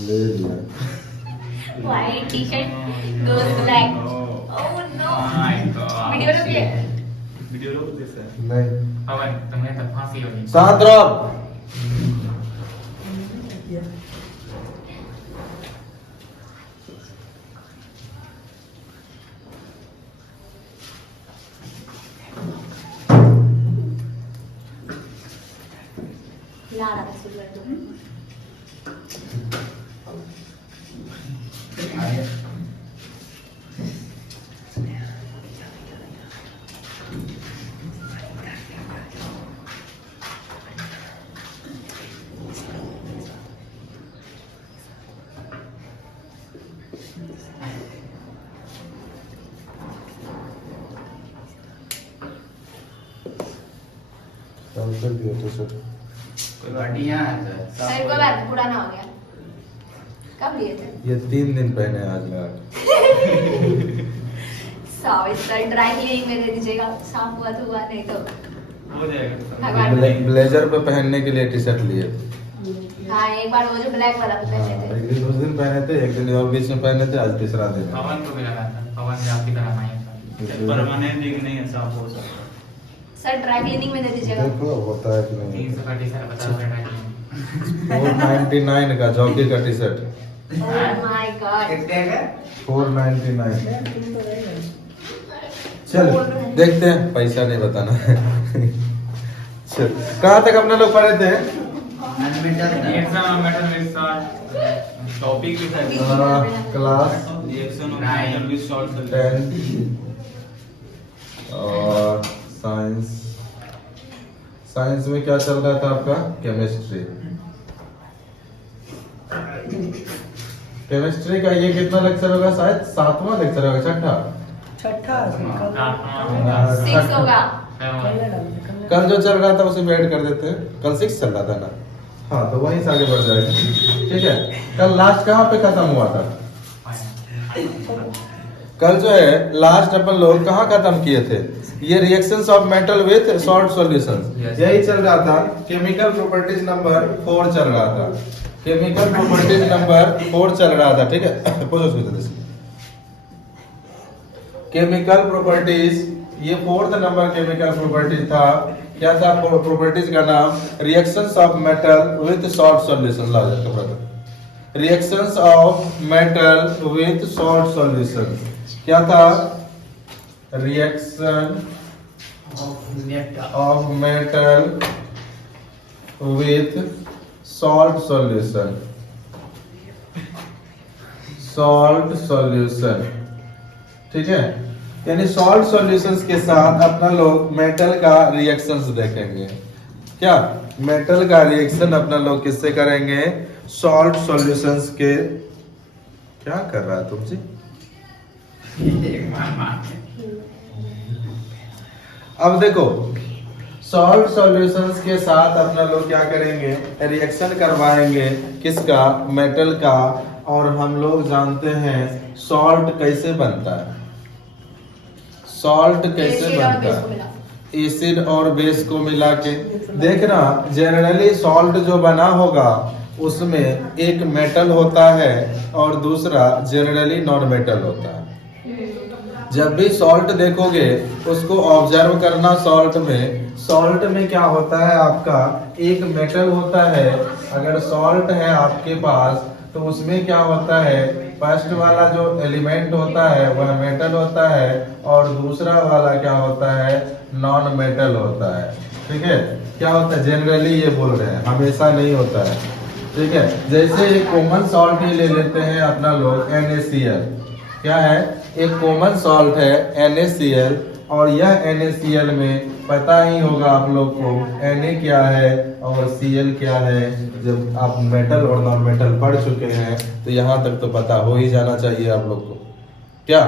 ले लिया। White t-shirt goes black. Oh no. Video रुकिए। वीडियो रोक दे सर। नहीं, पवन तुम्हें तब फांसी होगी। शांत रहो। ला रहा है सिल्वर। कैंसिल किया टी शर्ट। कोई बढ़िया है सर सर कोई बात नहीं, पुराना हो गया। कब लिए थे? ये 3 दिन पहने आज लगा। सॉरी सर, ड्राई क्लीनिंग में दे दीजिएगा, साफ हुआ तो हुआ, नहीं तो हो जाएगा भगवान ब्लेजर पे पहनने के लिए टी शर्ट लिए। हाँ, एक बार वो जो ब्लैक वाला पहने हाँ, थे। एक दिन उस दिन पहने थे, एक दिन और बीच में पहने थे, आज तीसरा दिन है। पवन को भी लगा था, पवन ने आपकी तरह नहीं है परमानेंट नहीं नहीं है, साफ हो सकता सर ड्राई क्लीनिंग में दे दीजिएगा। देखो होता है कि नहीं। 300 का टी शर्ट 50 रुपए का 499 का जॉकी का T shirt. Oh my God. कितने का 499। यार तुम तो रहेगा। चल देखते हैं, पैसा नहीं बताना। चल कहाँ तक अपना लोग पढ़े थे? Reaction of metal with salt topic भी था class reaction of metal with salt 10 और साइंस में क्या चल रहा था आपका? केमिस्ट्री। केमिस्ट्री का ये कितना लेक्चर होगा? शायद 7वां लेक्चर होगा, छठा। छठा सिक्स होगा। कल जो चल रहा था उसे में ऐड कर देते हैं। कल 6 चल रहा था ना? हाँ, तो वहीं से आगे बढ़ जाएगा। ठीक है, कल लास्ट कहाँ पे खत्म हुआ था? कल जो है लास्ट अपन लोग कहाँ खत्म किए थे? ये reactions of metal with salt solutions, यही चल रहा था। केमिकल प्रॉपर्टीज नंबर 4 चल रहा था। केमिकल प्रॉपर्टीज नंबर 4 चल रहा था। ठीक है, केमिकल प्रॉपर्टीज, ये 4th नंबर केमिकल प्रॉपर्टीज था। क्या था प्रॉपर्टीज का नाम? Reactions of metal with salt solution. Reactions of metal with salt solution क्या था? Reaction of metal with salt solution. Salt solution, ठीक है, यानी सॉल्ट सॉल्यूशंस के साथ अपना लोग मेटल का रिएक्शंस देखेंगे। क्या मेटल का रिएक्शन अपना लोग किससे करेंगे? सॉल्ट सॉल्यूशंस के। क्या कर रहा है तुम जी? अब देखो, सॉल्ट सॉल्यूशंस के साथ अपना लोग क्या करेंगे? रिएक्शन करवाएंगे। किसका? मेटल का। और हम लोग जानते हैं सॉल्ट कैसे बनता है। सॉल्ट कैसे बनता है? एसिड और बेस को मिला के। देखना, जनरली सॉल्ट जो बना होगा उसमें एक मेटल होता है और दूसरा जनरली नॉन मेटल होता है। जब भी सॉल्ट देखोगे उसको ऑब्जर्व करना। सॉल्ट में क्या होता है? आपका एक मेटल होता है। अगर सॉल्ट है आपके पास तो उसमें क्या होता है? फर्स्ट वाला जो एलिमेंट होता है वह मेटल होता है और दूसरा वाला क्या होता है? नॉन मेटल होता है। ठीक है, क्या होता है? जनरली ये बोल रहे हैं, हमेशा नहीं होता है। ठीक है, जैसे एक कॉमन सॉल्ट ही ले लेते हैं अपना लोग, NaCl। क्या है? एक कॉमन सॉल्ट है NaCl, और यह NaCl में पता ही होगा आप लोग को Na क्या है और Cl क्या है। जब आप मेटल और नॉन मेटल पढ़ चुके हैं तो यहाँ तक तो पता हो ही जाना चाहिए आप लोग को। क्या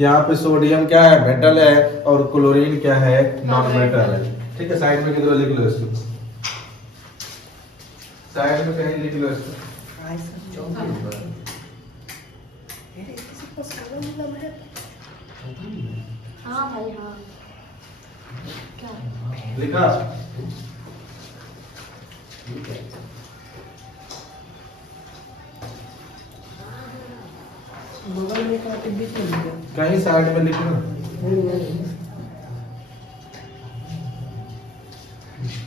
यहाँ पे सोडियम क्या है? मेटल है, और क्लोरीन क्या है? नॉन मेटल है। ठीक है, साइड में किधर लिख लो इसको, साइड में कहीं लिख लो इसको। हाँ भाई हाँ। क्या? लिखा? बगल में का टिक बीच में लिखा। कहीं साइड में लिखना।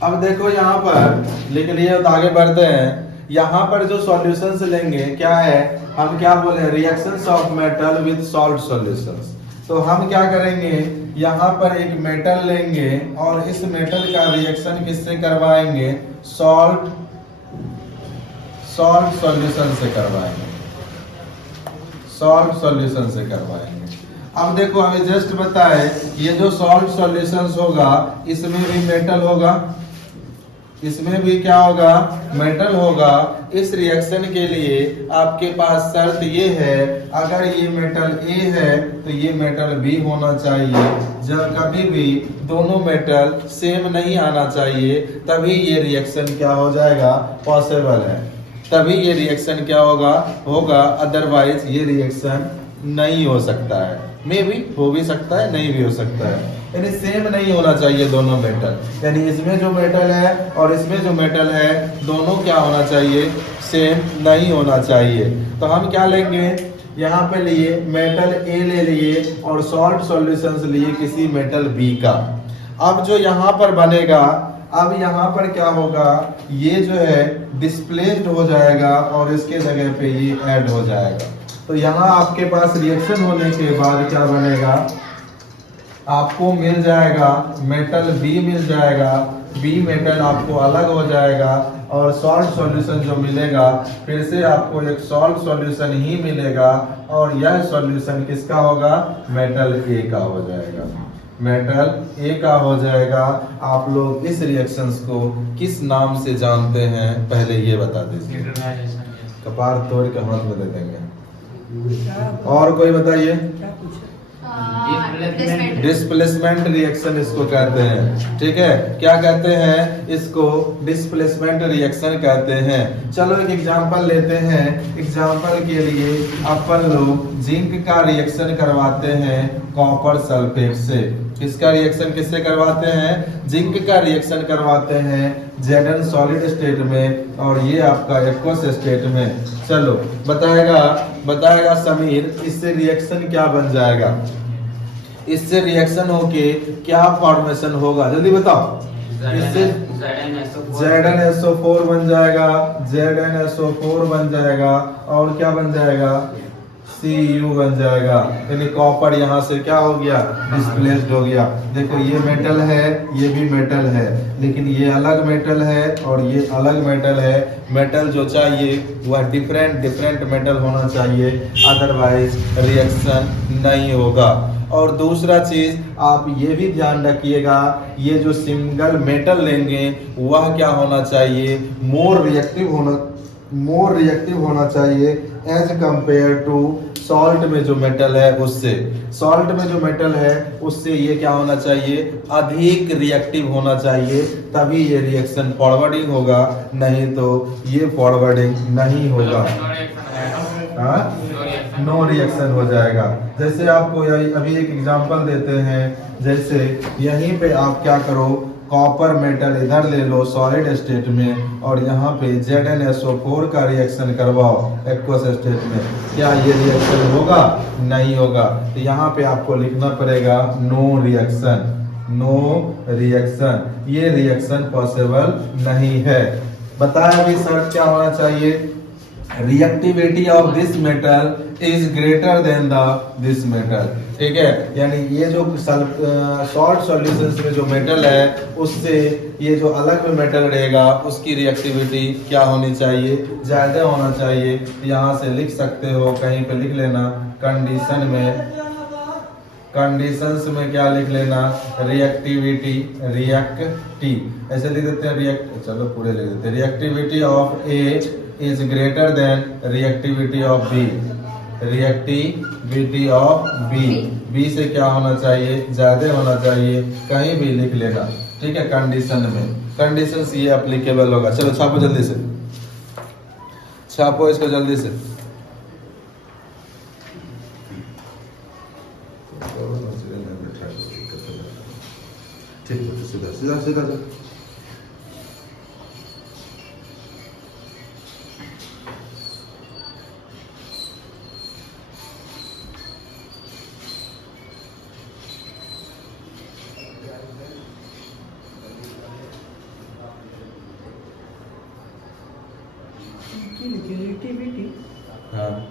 अब देखो यहाँ पर लिख लिए तो आगे बढ़ते हैं। यहाँ पर जो सॉल्यूशंस लेंगे क्या है? हम क्या बोले? Reactions of metal with salt solutions. तो हम क्या करेंगे? यहाँ पर एक मेटल लेंगे और इस मेटल का रिएक्शन किससे करवाएंगे? सॉल्ट सॉल्यूशन से करवाएंगे। सॉल्ट सॉल्यूशन से करवाएंगे। अब देखो, हमें जस्ट बताए ये जो सॉल्ट सॉल्यूशंस होगा इसमें भी मेटल होगा। इसमें भी क्या होगा, मेटल होगा। इस रिएक्शन के लिए आपके पास शर्त ये है, अगर ये मेटल ए है तो ये मेटल बी होना चाहिए। जब कभी भी दोनों मेटल सेम नहीं आना चाहिए तभी ये रिएक्शन क्या हो जाएगा, पॉसिबल है, तभी ये रिएक्शन क्या होगा, अदरवाइज ये रिएक्शन नहीं हो सकता है। मे भी हो भी सकता है, नहीं भी हो सकता है। यानी सेम नहीं होना चाहिए दोनों मेटल, यानी इसमें जो मेटल है और इसमें जो मेटल है दोनों क्या होना चाहिए, सेम नहीं होना चाहिए। तो हम क्या लेंगे, यहाँ पे लिए मेटल ए ले लिए और सॉल्ट सॉल्यूशंस लिए किसी मेटल बी का। अब जो यहाँ पर बनेगा, अब यहाँ पर क्या होगा, ये जो है डिस्प्लेस्ड हो जाएगा और इसके जगह पे ये ऐड हो जाएगा। तो यहाँ आपके पास रिएक्शन होने के बाद क्या बनेगा, आपको मिल जाएगा मेटल बी मिल जाएगा, बी मेटल आपको अलग हो जाएगा और सॉल्ट सॉल्यूशन जो मिलेगा फिर से आपको एक सॉल्ट सॉल्यूशन ही मिलेगा और यह सॉल्यूशन किसका होगा, मेटल ए का हो जाएगा, मेटल ए का हो जाएगा। आप लोग इस रिएक्शंस को किस नाम से जानते हैं पहले ये बता दीजिए, कपार तोड़ के हाथ में दे देंगे। और कोई बताइए, डिस्प्लेसमेंट रिएक्शन इसको कहते हैं, ठीक है, क्या कहते हैं इसको, डिस्प्लेसमेंट रिएक्शन कहते हैं। चलो एक एग्जांपल लेते हैं, एग्जांपल के लिए अपन लोग जिंक का रिएक्शन करवाते हैं कॉपर सल्फेट से। किसका रिएक्शन किससे करवाते हैं, जिंक का रिएक्शन करवाते हैं Zn सॉलिड स्टेट में और ये आपका एक्वस स्टेट में। चलो बताएगा समीर, इससे रिएक्शन क्या बन जाएगा, इससे रिएक्शन होके क्या फॉर्मेशन होगा, जल्दी बताओ। इससे ZnSO4 बन जाएगा, ZnSO4 बन जाएगा और क्या बन जाएगा, Cu बन जाएगा। यानी कॉपर यहाँ से क्या हो गया, डिस्प्लेस्ड हो गया। देखो ये मेटल है, ये भी मेटल है, लेकिन ये अलग मेटल है और ये अलग मेटल है। मेटल जो चाहिए वह डिफरेंट मेटल होना चाहिए, अदरवाइज रिएक्शन नहीं होगा। और दूसरा चीज आप ये भी ध्यान रखिएगा, ये जो सिंगल मेटल लेंगे वह क्या होना चाहिए, मोर रिएक्टिव होना चाहिए एज कंपेयर टू सॉल्ट में जो मेटल है उससे। सॉल्ट में जो मेटल है उससे ये क्या होना चाहिए, अधिक रिएक्टिव होना चाहिए, तभी ये रिएक्शन फॉरवर्डिंग होगा, नहीं तो ये फॉरवर्डिंग नहीं होगा, नो रिएक्शन हो जाएगा। जैसे आपको अभी एक एग्जांपल देते हैं, जैसे यहीं पे आप क्या करो, कॉपर मेटल इधर ले लो सॉलिड स्टेट में और यहाँ पे ZnSO4 का रिएक्शन करवाओ एक्वस स्टेट में, क्या ये रिएक्शन होगा, नहीं होगा। तो यहाँ पे आपको लिखना पड़ेगा नो रिएक्शन, ये रिएक्शन पॉसिबल नहीं है। बताया भी शर्त क्या होना चाहिए, reactivity of this metal is greater then this metal, ठीक है। यानी ये जो सॉल्ट सॉल्यूशंस में जो मेटल है उससे ये जो अलग में मेटल रहेगा उसकी रिएक्टिविटी क्या होनी चाहिए, ज्यादा होना चाहिए। यहाँ से लिख सकते हो, कहीं पे लिख लेना, कंडीशंस में क्या लिख लेना, रिएक्टिविटी, ऐसे लिख देते हैं चलो पूरे लिख देते हैं, reactivity of A is greater than reactivity of B, reactivity of B से क्या होना चाहिए, ज्यादा होना चाहिए, कहीं भी लिख लेना, ठीक है। कंडीशन में, कंडीशन ये एप्लीकेबल होगा। चलो छापो जल्दी से, छापो इसको जल्दी से। ठीक है, सीधा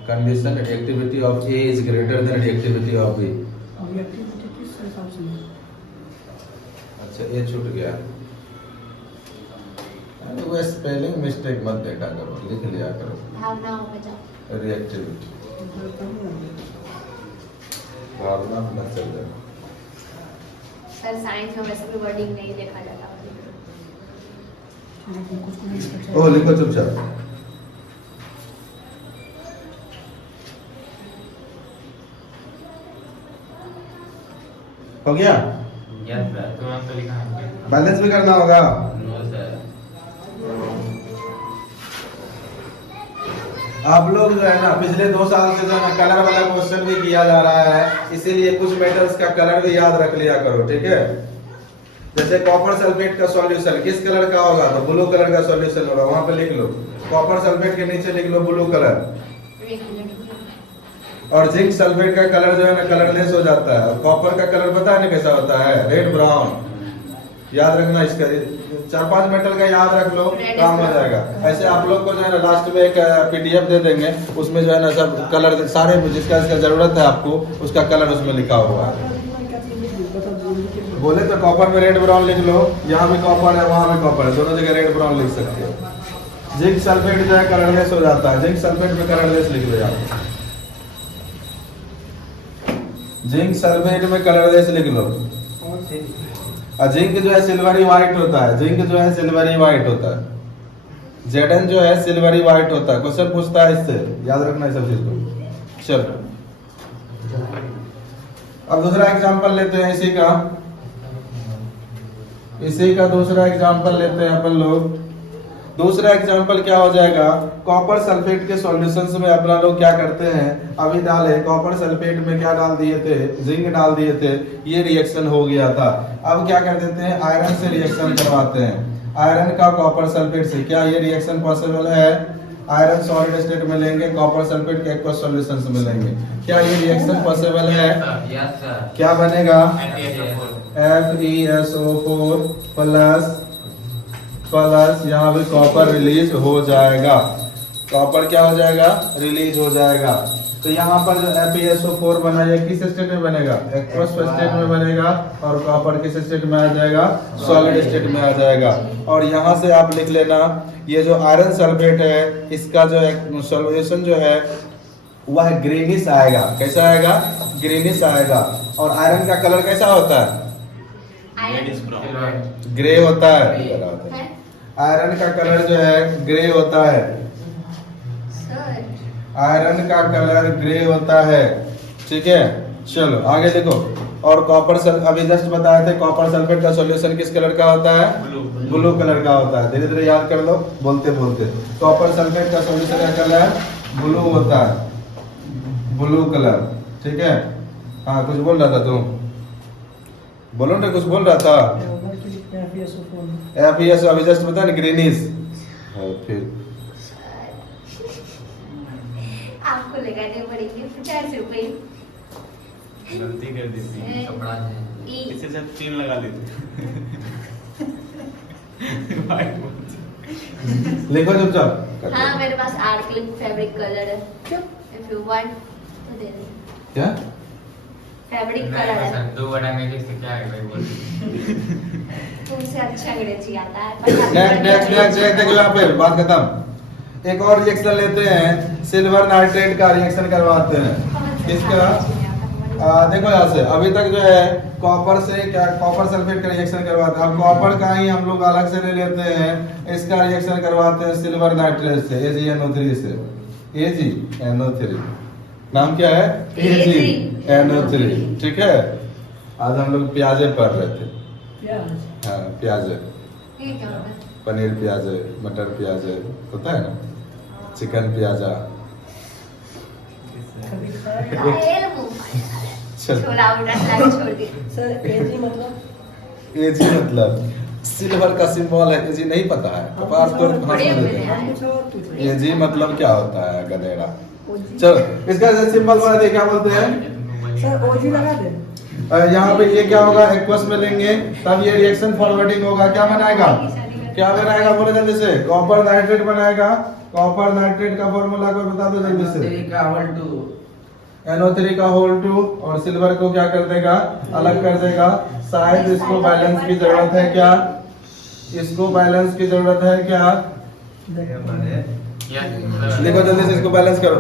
condition reactivity of A is greater than reactivity of B. Reactivity किस हिसाब से, अच्छा ए छूट गया, वो स्पेलिंग मिस्टेक मत देखा करो, लिख लिया करो, भावना हो जाओ, रिएक्टिविटी भावना मत चल जाए। सर साइंस में वैसे भी वर्डिंग नहीं देखा जाता। ओ लिखो चुपचाप। हो गया? Yes sir. तुरंत तो लिखा है। बैलेंस भी करना होगा। No sir. आप लोग जो है ना पिछले 2 साल से जो है ना कलर वाला क्वेश्चन भी किया जा रहा है, इसीलिए कुछ मेटल्स का कलर भी याद रख लिया करो, ठीक है? जैसे कॉपर सल्फेट का सॉल्यूशन किस कलर का होगा, तो ब्लू कलर का सॉल्यूशन होगा, वहां पे लिख लो। कॉपर सल्फेट के नीचे लिख लो ब्लू कलर। और जिंक सल्फेट का कलर जो है ना कलरलेस हो जाता है। कॉपर का कलर पता है ना कैसा होता है, रेड ब्राउन। याद रखना इसका, 4-5 मेटल का याद रख लो, काम हो जाएगा। ऐसे आप लोग को जो है ना लास्ट में एक पीडीएफ दे देंगे, उसमें जो है ना सब कलर सारे जिसका इसका जरूरत है आपको उसका कलर उसमें लिखा हुआ है। बोले तो कॉपर में रेड ब्राउन लिख लो, यहाँ भी कॉपर है वहाँ भी कॉपर है, दोनों जगह रेड ब्राउन लिख सकते हो। जिंक सल्फेट जो है कलरलेस हो जाता है, जिंक सल्फेट में कलरलेस लिख लो आप। जिंक सल्फेट में कलरलेस लिख लो। जिंक जो है सिल्वरी व्हाइट होता है, जिंक जो है सिल्वरी व्हाइट होता है। Zn जो है सिल्वरी व्हाइट होता है। क्वेश्चन पूछता है इससे, याद रखना है सब चीज को। चलो अब दूसरा एग्जांपल लेते हैं इसी का दूसरा एग्जांपल लेते हैं अपन लोग। दूसरा एग्जांपल क्या हो जाएगा, कॉपर सल्फेट के सॉल्यूशंस में अपना लोग क्या करते हैं, अभी डाले कॉपर सल्फेट में क्या डाल दिए थे, जिंक डाल दिए थे, ये रिएक्शन हो गया था। अब क्या कर देते हैं, आयरन से रिएक्शन करवाते हैं। आयरन का कॉपर सल्फेट से, क्या ये रिएक्शन पॉसिबल है? आयरन सॉलिड स्टेट में लेंगे, कॉपर सल्फेट के एक्वस सॉल्यूशंस में लेंगे, क्या ये रिएक्शन पॉसिबल है? Yes sir. क्या बनेगा? FeSO4 प्लस यहाँ भी कॉपर रिलीज हो जाएगा। कॉपर क्या हो जाएगा? रिलीज हो जाएगा। तो यहाँ पर जो FeSO4 बना है किस स्टेट में बनेगा? एक्वस स्टेट में बनेगा। और कॉपर किस स्टेट में आ जाएगा? सॉलिड स्टेट में आ जाएगा। और यहाँ से आप लिख लेना, ये जो आयरन सल्फेट है इसका जो सॉल्यूशन जो है वह ग्रीनिश आएगा। कैसा आएगा? ग्रीनिश आएगा। और आयरन का कलर कैसा होता है? ग्रे होता है। आयरन का कलर जो है ग्रे होता है। आयरन का कलर ग्रे होता है, ठीक है? चलो आगे देखो। और कॉपर अभी जस्ट बताए थे, कॉपर सल्फेट का सॉल्यूशन किस कलर का होता है? ब्लू कलर का होता है। धीरे धीरे याद कर लो बोलते बोलते। कॉपर सल्फेट का सॉल्यूशन का कलर ब्लू होता है, ब्लू कलर, ठीक है? हाँ कुछ बोल रहा था तुम, बोलो ना, कुछ बोल रहा था। FeSO अभी जस्ट बता ना, ग्रीनिश। फिर आपको लगाने पड़ेंगे 50 रुपए। गलती कर दी थी, कपड़ा है। इससे सब 3 लगा लेते। लिखो चुपचाप। हाँ मेरे पास आर्टिकल फैब्रिक कलर है, इफ यू वांट तो दे दे। क्या? फैब्रिक कलर है। 2 बड़ा अंग्रेजी से क्या है भाई बोल। तुमसे अच्छा अंग्रेजी आता है। नेक्स्ट देखो यहाँ पे बात खत्म। एक और रिएक्शन लेते हैं, सिल्वर नाइट्रेट का रिएक्शन करवाते हैं। किसका? देखो यहाँ से अभी तक जो है कॉपर से क्या, कॉपर सल्फेट का रिएक्शन करवाते हैं। अब कॉपर का ही हम लोग अलग से ले लेते हैं, इसका रिएक्शन करवाते हैं सिल्वर नाइट्रेट से, AgNO3 से। AgNO3 नाम क्या है? AgNO3, ठीक है? आज हम लोग प्याजे पढ़ रहे थे। हाँ प्याजे, ये क्या होता है? पनीर प्याजे, मटर प्याजे होता है ना, चिकन प्याजा। कायल मुंह चल छोला उड़ा लाके छोड़ दिया। सर Ag मतलब Ag मतलब सिल्वर का सिंबल है। Ag नहीं पता है? कपास तो बड़े हाँ बड़े हैं। Ag मतलब क्या होता है गधेड़ा? चलो इसका सिंबल बना दे, क्या बोलते हैं? सर OG लगा दे। यहाँ पे ये क्या होगा, एक्वस में लेंगे तब ये रिएक्शन फॉरवर्डिंग होगा। क्या बनाएगा? क्या बनाएगा बोले जल्दी से? कॉपर नाइट्रेट बनाएगा। कॉपर नाइट्रेट का फॉर्मूला को बता दो जल्दी से। NO3 का होल 2 और सिल्वर को क्या कर देगा? अलग कर देगा। शायद इसको बैलेंस की जरूरत है क्या? इसको बैलेंस की जरूरत है क्या? लिखो जल्दी से, इसको बैलेंस करो।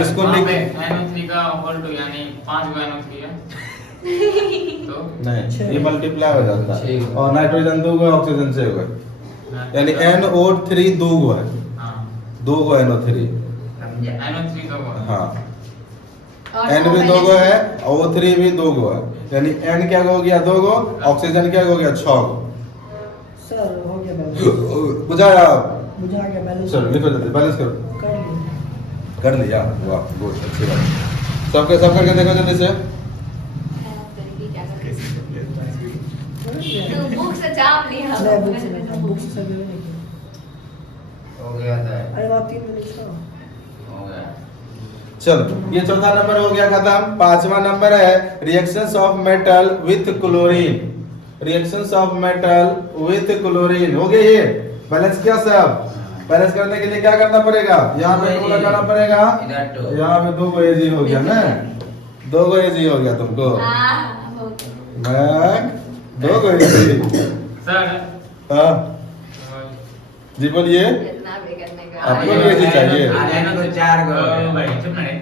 इसको लिख NO3 का होल 2 यानी 5 गो NO3 है। तो नहीं, ये मल्टीप्लाई हो जाता है। और नाइट्रोजन 2 को ऑक्सीजन से होगा। यानी NO3 दो गो है, हाँ दो गो NO3, समझे NO3 तो वो हाँ और N भी दो गो है, O3 भी दो गो है, यानी N क्या हो गया दो गो, ऑक्सीजन क्या हो गया 6 गो। सर हो गया बैलेंस, बुझाया आप? मुझे आ गया बैलेंस, चलो लिखो जल्दी, बैलेंस करो। कर लिया। कर लिया, वाह गुड, अच्छी बात। सब करके देखो जल्दी से। तो बुक से चाप लिया नहीं बुक से नहीं, बुक से भी नहीं किया। हो गया था अरे वहाँ 3 मिनट था। हो गया चलो ये चौथा नंबर हो गया खत्म। पांचवा नंबर है reactions of metal with chlorine. Reactions of metal with chlorine हो गया ये। बैलेंस किया सब? बैलेंस करने के लिए क्या करना पड़ेगा? यहाँ पे 2 लगाना पड़ेगा, इधर 2, यहाँ पे 2 को एजी हो गया ना, 2 को एजी हो गया तुमको। हाँ हो गया। मैं 2 को एजी। सर हाँ जी बोलिए। इतना भी करने का आपको भी एजी चाहिए? आर्यन को 4 गो भाई चुप ना रहे।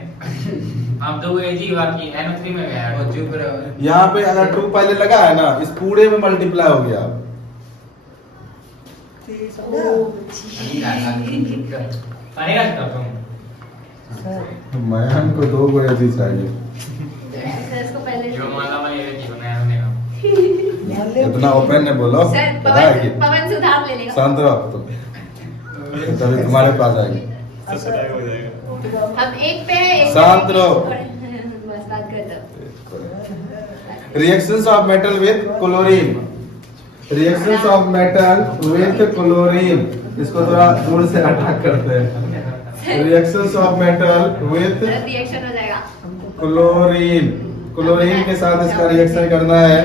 आप 2 एजी बाकी NO3 में गया वो चुप रहो यहाँ पे अगर 2 पहले लगा है ना, इस पूरे में मल्टीप्लाई हो गया। आएगा तब तुम मैं हमको 2 को एजी चाहिए। सर इसको पहले जो माला वाली एजी बनाया हमने का। इतना ओपन ने बोलो, सर पता है कि पवन सुधार ले लेगा। शांत रहो तुम, तभी तुम्हारे पास आएगी। हम एक पे है, एक शांत रहो। बस बात कर दो। Reactions of metal with chlorine. Reactions of metal with chlorine, इसको थोड़ा दूर से अटैक करते हैं। Reactions of metal with reaction हो जाएगा। क्लोरीन। क्लोरीन के साथ इसका रिएक्शन करना है।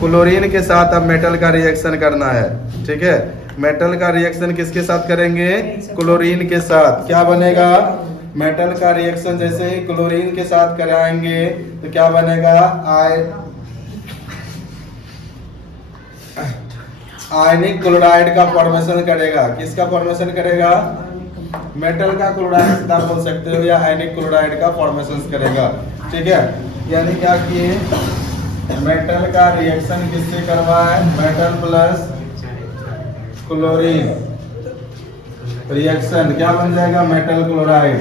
क्लोरीन के साथ अब मेटल का रिएक्शन करना है, ठीक है। मेटल का रिएक्शन किसके साथ करेंगे? क्लोरीन के साथ। क्या बनेगा? मेटल का रिएक्शन जैसे ही क्लोरीन के साथ कराएंगे तो क्या बनेगा? आयनिक क्लोराइड का फॉर्मेशन करेगा। किसका फॉर्मेशन करेगा? मेटल का क्लोराइड आप बोल सकते हो, या आयनिक क्लोराइड का फॉर्मेशन करेगा, ठीक है। यानी क्या किए? मेटल का रिएक्शन किससे करवाए? मेटल प्लस क्लोरीन रिएक्शन क्या बन जाएगा? Metal chloride.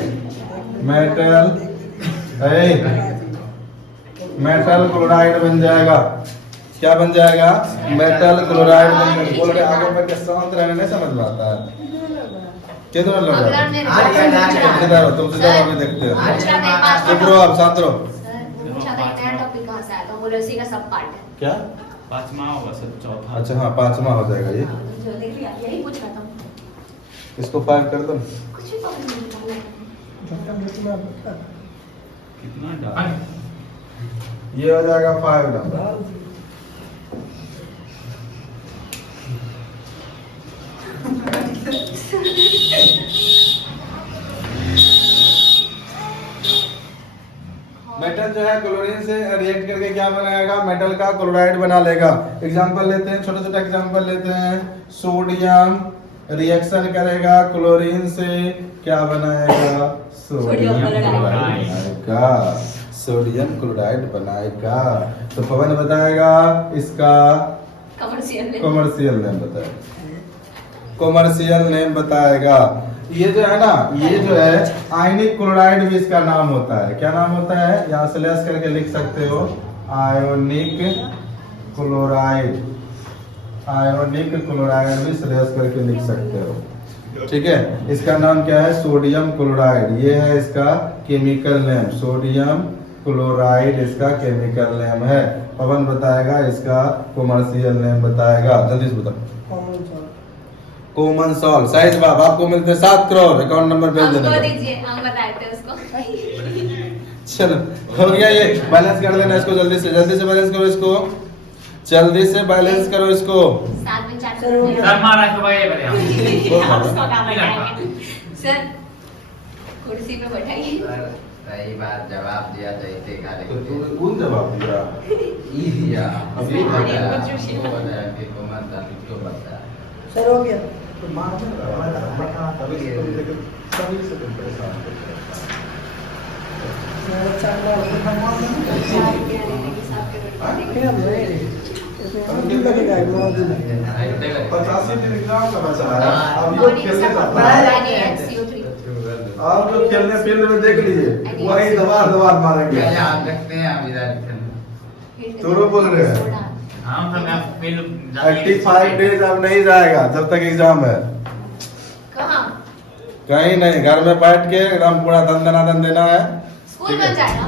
मेटल क्लोराइड बन जाएगा। क्या बन जाएगा? मेटल क्लोराइड बन जाएगा। बोल रहे आगे बढ़ के शांत रहने नहीं समझ में आता है। कितना लोग तुमसे ज्यादा भी देखते हो। चुप रहो, आप शांत रहो। टॉपिक कहाँ से आया था? बोले उसी का सब पार्ट है। क्या? 5वां होगा सर, चौथा। अच्छा हाँ, 5वां हो जाएगा ये। जो देख लिया यही पूछ रहा था। इसको 5 कर दो। कुछ भी पता नहीं निकाला। कितना डाल? ये हो जाएगा 5 नंबर। मेटल जो है क्लोरीन से रिएक्ट करके क्या बनाएगा? मेटल का क्लोराइड बना लेगा। एग्जांपल लेते हैं, छोटा छोटा एग्जांपल लेते हैं। सोडियम रिएक्शन करेगा क्लोरीन से, क्या बनाएगा? सोडियम क्लोराइड बनाएगा। सोडियम क्लोराइड बनाएगा। तो पवन बताएगा इसका कमर्शियल नेम बताएगा। कमर्शियल नेम बताएगा। ये जो है ना, ये जो है आयनिक क्लोराइड भी इसका नाम होता है। क्या नाम होता है? यहाँ से लेस करके लिख सकते हो, आयोनिक क्लोराइड। आयोनिक क्लोराइड भी स्लेश करके लिख सकते हो, ठीक है। इसका नाम क्या है? Sodium chloride. ये है इसका केमिकल नेम, सोडियम क्लोराइड इसका केमिकल नेम है। पवन बताएगा इसका कमर्शियल नेम बताएगा। जल्दी से बताओ। Common salt. साइज बाब आपको मिलते 7 करोड़। अकाउंट नंबर भेज देना। हमको दीजिए, हम बताते हैं उसको। चलो हो गया ये। बैलेंस कर लेना इसको जल्दी से बैलेंस करो इसको। जल्दी से बैलेंस करो इसको। 7 में 4 सर मारा तो भाई ये बताओ। उसको क्या बताएंगे? सर कुर्सी पे बैठाइए। सही बात जवाब दिया जैसे का तो तूने कौन जवाब दिया? दिया अभी बताया कि कौन था तो बता सर हो गया। तो मान अभी सभी से तुम परेशान करते हो। मेरा चार बार चार के हिसाब के क्या नहीं इसमें मॉड्यूल लगेगा, मॉड्यूल लगेगा। 85 दिन एग्जाम का बचा है। हाँ। अब जो और ये खेलने सब जाता पढ़ा है, है CO3 आप जो खेलने फील्ड में देख लीजिए, वही दबार दबार मारेंगे। क्या याद रखते हैं आप इधर खेलना? चोरो बोल रहे हैं। हाँ तो मैं फिर 85 डेज अब नहीं जाएगा जब तक एग्जाम है। कहाँ कहीं नहीं, घर में बैठ के एकदम पूरा दन देना है। स्कूल बन जाएगा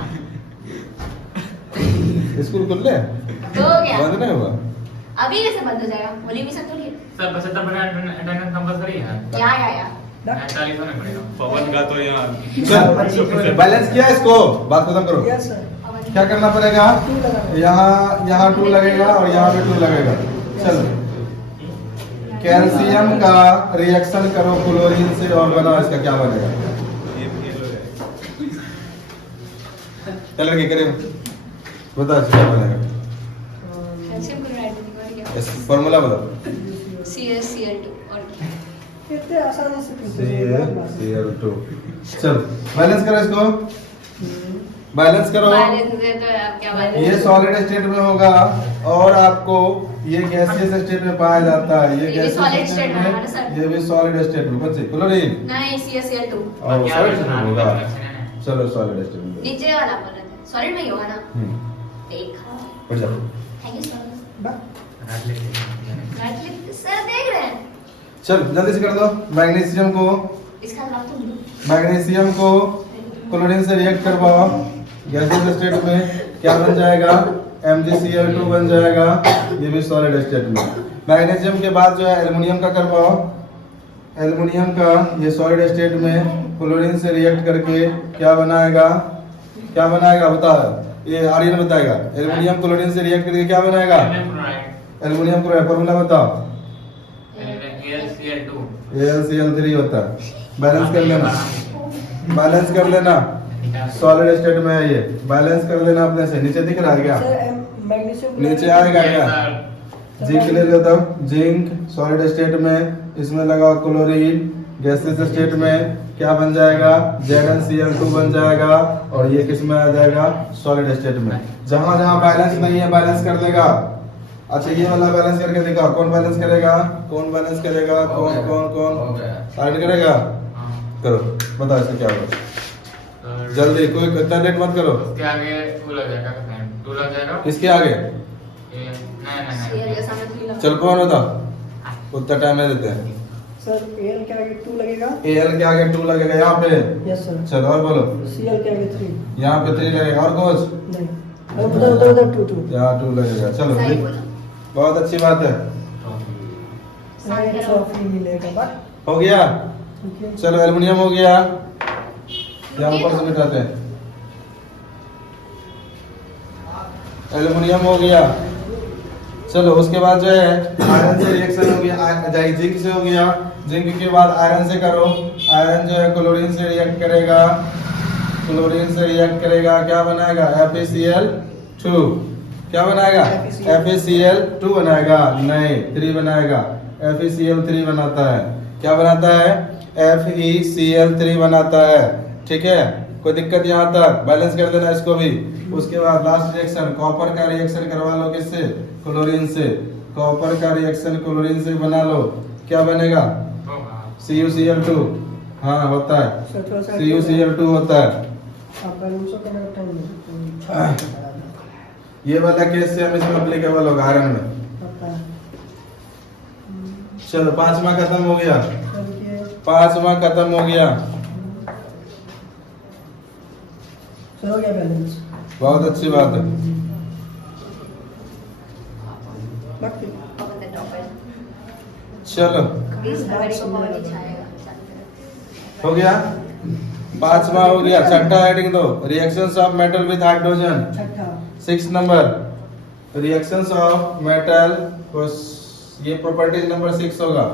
स्कूल खुल ले, तो हो गया बंद नहीं हुआ। अभी कैसे बंद हो जाएगा बोली भी सब थोड़ी है। सर 75% अटेंडेंस कंपलसरी है। या 45 होने पड़ेगा। पवन का तो यहाँ चल, बैलेंस किया इसको, बात खत्म करो। Yes sir. क्या करना पड़ेगा? यहाँ 2 लगेगा और यहाँ पे 2 लगेगा। चलो, कैल्शियम का रिएक्शन करो क्लोरीन से और बनाओ, इसका क्या बनेगा? चलो लड़के करें, बताओ इसका क्या बनेगा? कैल्शियम क्लोराइड और क्या फॉर्मूला बताओ। CaCl2 और क्या? कितने आसानी से Cl2। चलो बैलेंस करो इसको, बैलेंस करो। बैलेंस है तो आप क्या बैलेंस ये सॉलिड स्टेट में होगा और आपको ये गैसियस स्टेट में पाया जाता है। ये ये भी गैसियस solid स्टेट state में है ना में, सर? ये भी सॉलिड स्टेट में। बच्चे क्लोरीन नहीं CaCl2 और सॉलिड स्टेट में होगा। चलो सॉलिड स्टेट में नीचे वाला बोल रहे थे सॉलिड में ही होगा ना। देखा बढ़ जाओ। थैंक यू सर रात सर देख रहे हैं चल जल्दी से कर दो। मैग्नीशियम को क्लोरीन से रिएक्ट करवाओ गैसियस स्टेट में, क्या बन जाएगा? MgCl2 बन जाएगा। ये भी सॉलिड स्टेट में। मैग्नीशियम के बाद जो है एल्युमिनियम का करवाओ। एल्युमिनियम का ये सॉलिड स्टेट में क्लोरीन से रिएक्ट करके क्या बनाएगा? क्या बनाएगा बताओ, ये आर्यन बताएगा। एल्युमिनियम क्लोरीन से रिएक्ट करके क्या बनाएगा? Aluminium chloride. फॉर्मूला बताओ। AlCl3 होता है। बैलेंस कर लेना, बैलेंस कर लेना। सॉलिड स्टेट में है ये, बैलेंस कर लेना अपने से। नीचे दिख रहा है क्या? सर मैग्नीशियम नीचे आएगा क्या? जिंक ले लेता हूँ। जिंक सॉलिड स्टेट में, इसमें लगा क्लोरीन। गैसियस स्टेट में क्या बन जाएगा? ZnCl2 बन जाएगा और ये किस में आ जाएगा? सॉलिड स्टेट में। जहां जहां बैलेंस नहीं है बैलेंस कर देगा। अच्छा ये वाला बैलेंस करके दिखाओ। कौन बैलेंस करेगा? कौन बैलेंस करेगा? कौन कौन कौन साइड करेगा? करो, बताओ इसका क्या होगा? जल्दी, कोई इतना लेट मत करो। उसके आगे 2 लग जाएगा। 2 लग जाएगा। किसके आगे? नहीं चल कौन होता? उतना टाइम नहीं देते हैं। सर Al के आगे 2 लगेगा। Al के आगे 2 लगेगा यहाँ पे। Yes sir. चलो और बोलो। Cl के आगे 3 यहाँ पे 3 लगेगा और कुछ? नहीं, उधर 2 यहाँ 2 लगेगा। चलो सही ठीक, बोला। बहुत अच्छी बात है। ट्रॉफी मिलेगा बट हो गया। ठीक है। चलो एल्युमिनियम हो गया, यहाँ ऊपर से मिटाते हैं। एल्युमिनियम हो गया। चलो उसके बाद जो है आयरन से रिएक्शन हो गया, जिंक से हो गया। जिंक के बाद आयरन से करो। आयरन जो है क्लोरीन से रिएक्ट करेगा। क्लोरीन से रिएक्ट करेगा, क्या बनाएगा? FeCl2। क्या बनाएगा? FeCl2 बनाएगा, नहीं 3 बनाएगा। FeCl3 बनाता है। क्या बनाता है? FeCl3 बनाता है। ठीक है, कोई दिक्कत यहाँ तक? बैलेंस कर देना इसको भी। उसके बाद लास्ट रिएक्शन कॉपर का रिएक्शन करवा लो। किससे? क्लोरीन से। कॉपर का रिएक्शन क्लोरीन से बना लो, क्या बनेगा? CuCl2। हाँ होता है, CuCl2 होता है। आपका रूम से करना टाइम ये वाला केस से हम इसमें अप्लीकेबल होगा आयरन में। पता है। चलो 5वां खत्म हो गया। सर ये 5वां खत्म हो गया। सर हो गया बैलेंस। बहुत अच्छी बात है। बाकी चलो हो गया। 5वां हो गया। छठा हेडिंग दो, reactions of metal with hydrogen. छठा 6 नंबर, रिएक्शंस ऑफ मेटल, ये प्रॉपर्टीज नंबर 6 होगा।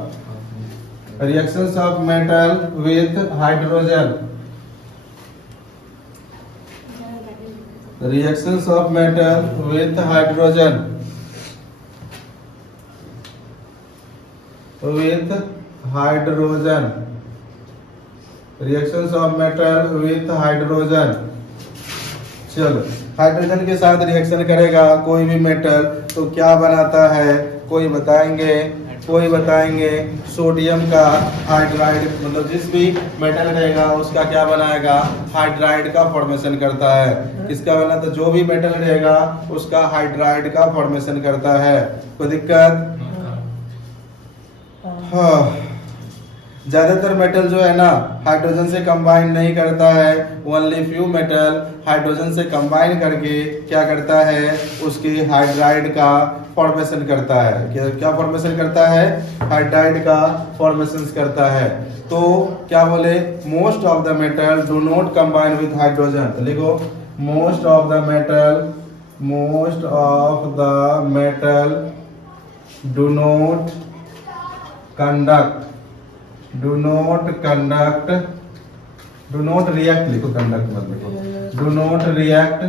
Reactions of metal with hydrogen. Reactions of metal with hydrogen. with hydrogen, reactions of metal with hydrogen। चलो हाइड्रोजन के साथ रिएक्शन करेगा कोई भी मेटल तो क्या बनाता है, कोई बताएंगे सोडियम का हाइड्राइड, मतलब जिस भी मेटल रहेगा उसका क्या बनाएगा, हाइड्राइड का फॉर्मेशन करता है। किसका बना, तो जो भी मेटल रहेगा उसका हाइड्राइड का फॉर्मेशन करता है। कोई दिक्कत? हाँ, ज्यादातर मेटल जो है ना हाइड्रोजन से कंबाइन नहीं करता है, ओनली फ्यू मेटल हाइड्रोजन से कंबाइन करके क्या करता है, उसकी हाइड्राइड का फॉर्मेशन करता है। क्या फॉर्मेशन करता है, हाइड्राइड का फॉर्मेशन करता है। तो क्या बोले, most of the metal do not combine with hydrogen, तो लिखो most of the metal do not react, लिखो कंडक्ट मत लिखो, do not react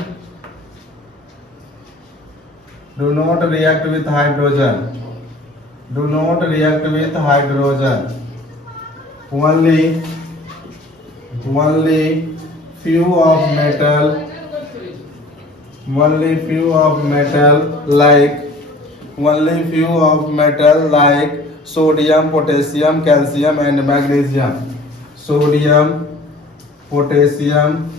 with hydrogen, only few of metal like sodium, potassium, calcium and magnesium. Sodium, potassium,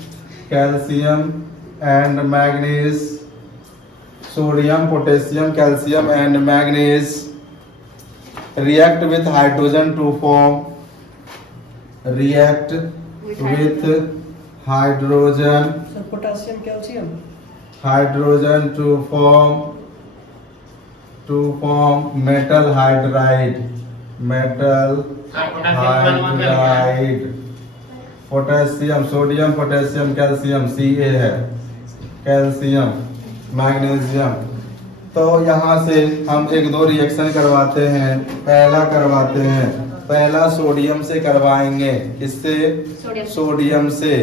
calcium and manganese. Sodium, potassium, calcium and manganese react with hydrogen to form So potassium, calcium. hydrogen to form metal hydride. Potassium, sodium, potassium, calcium, Ca है, calcium, magnesium. तो यहाँ से हम एक दो reaction करवाते हैं। पहला सोडियम से करवाएंगे, किससे, सोडियम से।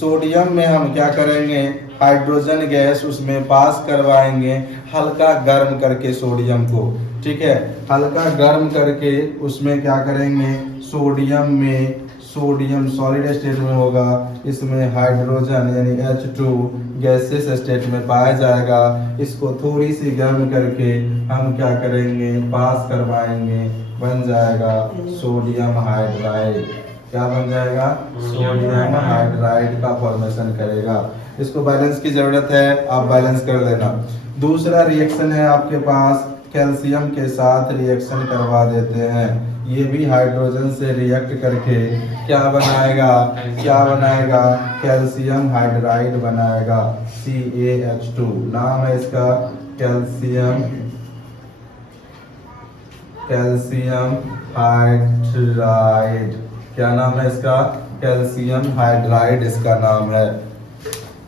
सोडियम में हम क्या करेंगे, हाइड्रोजन गैस उसमें पास करवाएंगे हल्का गर्म करके सोडियम को, ठीक है, हल्का गर्म करके उसमें क्या करेंगे, सोडियम सॉलिड स्टेट में होगा, इसमें हाइड्रोजन यानी H2 गैसेस स्टेट में पाया जाएगा। इसको थोड़ी सी गर्म करके हम क्या करेंगे, पास करवाएंगे, बन जाएगा सोडियम हाइड्राइड। क्या बन जाएगा, सोडियम हाइड्राइड का फॉर्मेशन करेगा। इसको बैलेंस की जरूरत है, आप बैलेंस कर लेना। दूसरा रिएक्शन है आपके पास, कैल्शियम के साथ रिएक्शन करवा देते हैं। ये भी हाइड्रोजन से रिएक्ट करके क्या बनाएगा, कैल्शियम हाइड्राइड बनाएगा, CaH2 नाम है इसका, कैल्शियम हाइड्राइड। क्या नाम है इसका, कैल्शियम हाइड्राइड इसका नाम है।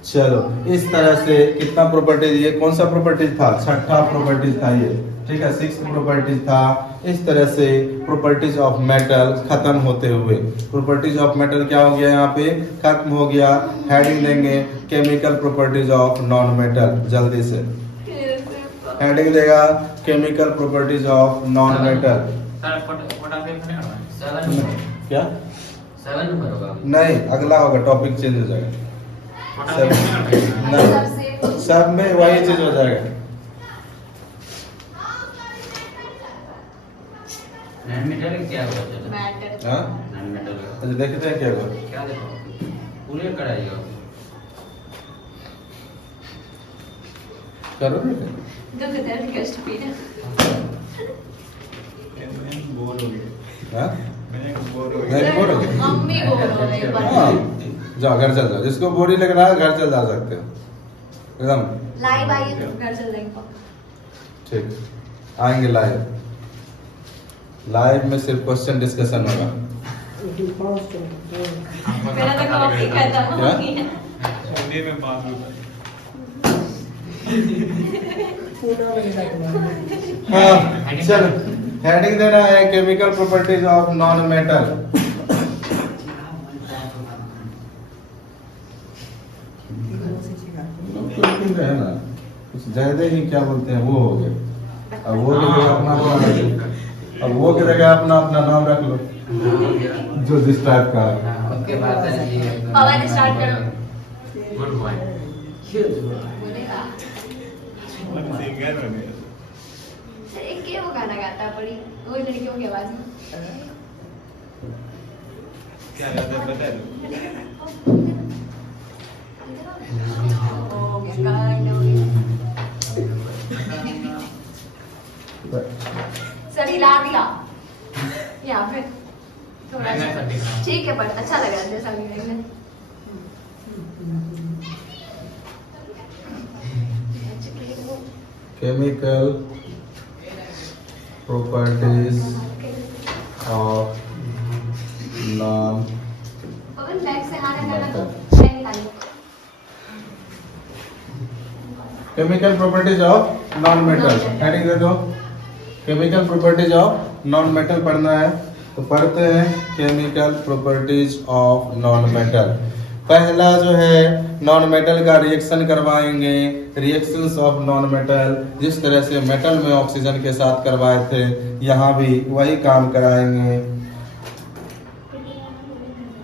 चलो, इस तरह से कितना प्रॉपर्टीज, ये कौन सा प्रॉपर्टीज था, छठा प्रॉपर्टीज था ये, ठीक है, 6th प्रॉपर्टीज था। इस तरह से प्रॉपर्टीज ऑफ मेटल खत्म होते हुए, प्रॉपर्टीज ऑफ मेटल क्या हो गया, यहाँ पे खत्म हो गया। हेडिंग देंगे chemical properties of non metal, जल्दी से हेडिंग देगा chemical properties of non metal. क्या 7 नंबर होगा, नहीं, अगला होगा, टॉपिक चेंज हो जाएगा। नहीं, सब में वही चीज हो जाएगा। नॉन मेटल क्या होगा, मैटर हाँ, नॉन मेटल अच्छा देखते हैं क्या हुआ। क्या देखो, पूरे कराइएगा, करो दुख दर्द कष्ट पीड़ा। बोर हो गए, हाँ? मैंने बोर हो नहीं, बोर हो गए। मम्मी बोल रहे हैं हाँ, जाओ घर चल जाओ, जिसको बोरी लग रहा है घर चल जा सकते हो, एकदम लाइव आइए तो घर चल जाएंगे। ठीक, आएंगे लाइव में सिर्फ क्वेश्चन डिस्कशन होगा। मेरा तो कॉफी खत्म हो गई। हिंदी में 5 रुपए। हाँ, चलो हेडिंग देना है chemical properties of non metal. है ना, कुछ ज्यादा ही क्या बोलते हैं वो हो गया। अब वो की जगह अपना अपना नाम रख लो, जो जिस टाइप का है। उसके बाद है ये पवन स्टार्ट करो। Good boy. सिंगर हो गया अरे क्या वो गाना गाता बड़ी वो लड़कियों की आवाज में क्या गाता है बता दो हो गया कांड हो गया सर हिला दिया या फिर थोड़ा मैं सा सब दिखाऊं। ठीक है पर अच्छा लग रहा है जैसा भी है chemical properties of non Pawan bag से हाथ हटाना तो पेन निकालो chemical properties of non metal heading दे दो chemical properties of non metal पढ़ना है तो पढ़ते हैं chemical properties of non metal पहला जो है नॉन मेटल का रिएक्शन करवाएंगे रिएक्शंस ऑफ नॉन मेटल जिस तरह से मेटल में ऑक्सीजन के साथ करवाए थे यहाँ भी वही काम कराएंगे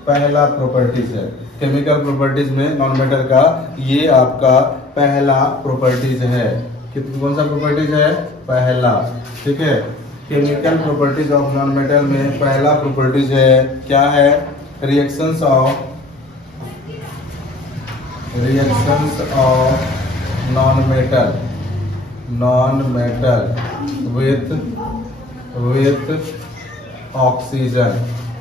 पहला प्रॉपर्टीज है केमिकल प्रॉपर्टीज में नॉन मेटल का ये आपका पहला प्रॉपर्टीज है कौन सा प्रॉपर्टीज है पहला ठीक है chemical properties of non metal में पहला प्रॉपर्टीज है क्या है reactions of non metal with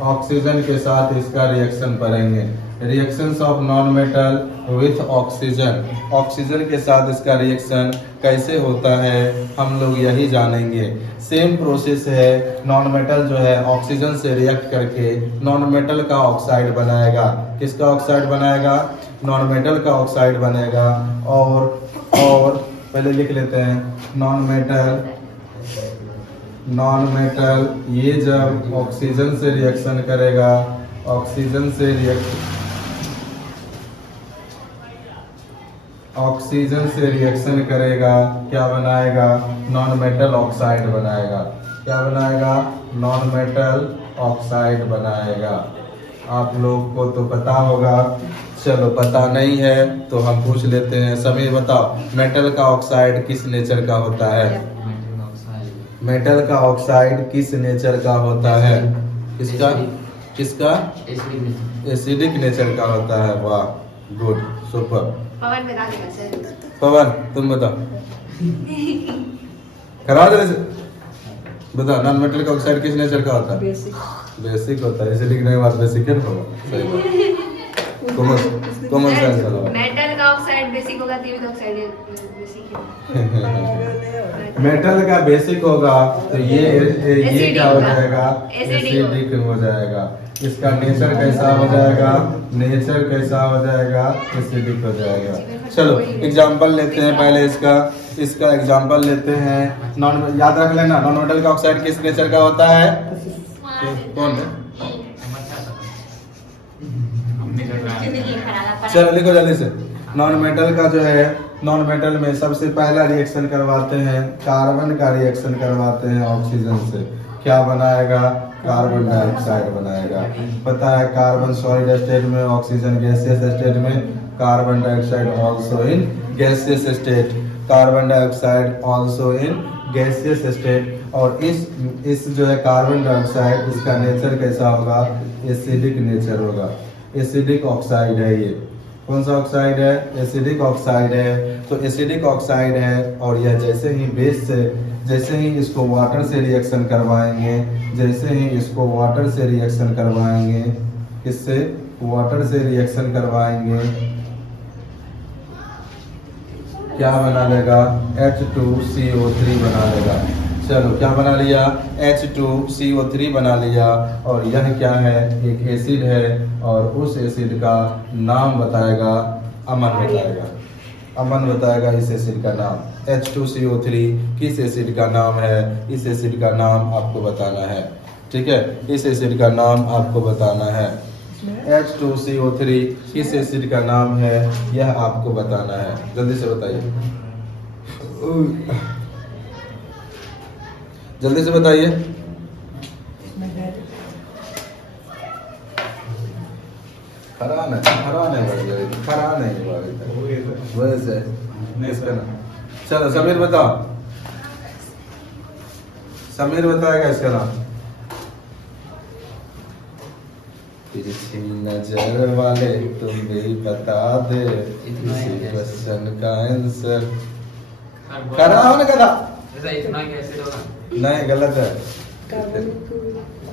oxygen के साथ इसका रिएक्शन करेंगे reactions of non metal with oxygen के साथ इसका रिएक्शन कैसे होता है हम लोग यही जानेंगे सेम प्रोसेस है नॉन मेटल जो है ऑक्सीजन से रिएक्ट करके नॉन मेटल का ऑक्साइड बनाएगा किसका ऑक्साइड बनाएगा नॉन मेटल का ऑक्साइड बनेगा और पहले लिख लेते हैं नॉन मेटल ये जब ऑक्सीजन से रिएक्शन करेगा ऑक्सीजन से रिएक्शन करेगा क्या बनाएगा नॉन मेटल ऑक्साइड बनाएगा क्या बनाएगा नॉन मेटल ऑक्साइड बनाएगा आप लोग को तो पता होगा चलो पता नहीं है तो हम पूछ लेते हैं समीर बताओ मेटल का ऑक्साइड किस नेचर का होता है मेटल का ऑक्साइड किस नेचर का होता है किसका एसिडिक नेचर का होता है वाह गुड सुपर पवन बता देगा सर पवन तुम बताओ करा दे बताओ नॉन मेटल का ऑक्साइड किस नेचर का होता है बेसिक होता है एसिडिक नहीं बात बेसिक है सही बात कॉमन सेंस वाला मेटल का ऑक्साइड बेसिक होगा तो ऑक्साइड बेसिक है मेटल का बेसिक होगा तो ये क्या हो जाएगा एसिडिक हो जाएगा इसका नेचर कैसा हो जाएगा एसिडिक हो जाएगा चलो एग्जांपल लेते हैं पहले इसका एग्जांपल लेते हैं नॉन याद रख लेना नॉन मेटल का ऑक्साइड किस नेचर का होता है कौन है चलो लिखो जल्दी से नॉन मेटल का जो है नॉन मेटल में सबसे पहला रिएक्शन करवाते हैं कार्बन का रिएक्शन करवाते हैं ऑक्सीजन से क्या बनाएगा कार्बन डाइऑक्साइड बनाएगा पता है कार्बन सॉलिड स्टेट में ऑक्सीजन गैसियस स्टेट में carbon dioxide also in gaseous state carbon dioxide also in gaseous state और इस जो है कार्बन डाइऑक्साइड इसका नेचर कैसा होगा एसिडिक नेचर होगा एसिडिक ऑक्साइड है ये कौन सा ऑक्साइड है एसिडिक ऑक्साइड है तो एसिडिक ऑक्साइड है और यह जैसे ही इसको वाटर से रिएक्शन करवाएंगे किससे वाटर से रिएक्शन करवाएंगे क्या बना लेगा H2CO3 बना लेगा चलो क्या बना लिया H2CO3 बना लिया और यह क्या है एक एसिड है और उस एसिड का नाम बताएगा अमन बताएगा इस एसिड का नाम H2CO3 किस एसिड का नाम है इस एसिड का नाम आपको बताना है ठीक है इस एसिड का नाम आपको बताना है H2CO3 किस एसिड का नाम है यह आपको बताना है जल्दी से बताइए खरा नहीं वैसे इसका नाम चलो समीर बताओ, समीर बताएगा इसका नाम। तिरछी नजर वाले तुम भी बता दे इसी क्वेश्चन का आंसर। करा हो ना कदा? ऐसा इतना कैसे होगा? नहीं गलत है। कार्बनिक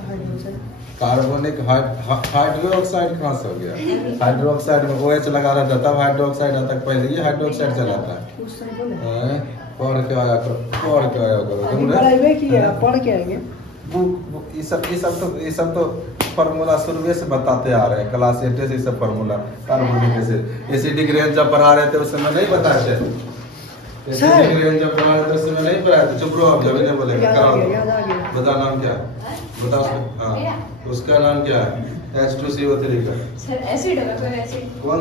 हाइड्रोजन कार्बोनिक हाइड्रोक्साइड कहाँ से हो गया? हाइड्रोक्साइड में OH लगा रहता है तब हाइड्रोक्साइड आता है, पहले ये हाइड्रोक्साइड चलाता है। पढ़ के आया करो तुम पढ़ाई किया, पढ़ के आएंगे। ये सब तो फार्मूला शुरू से बताते आ रहे हैं, क्लास 8 से सब formula. Carbonic acid acidic range जब पढ़ा रहे थे उस समय नहीं पता है, एसिडिक रेंज जब पढ़ा रहे थे उस समय नहीं पढ़ा है। चुप रहो, अब जब नहीं बोलेगा। याद आ गया। बता नाम क्या है, बता उसका। हाँ उसका नाम क्या है? H2CO3 का। सर एसिड होगा, कोई एसिड। कौन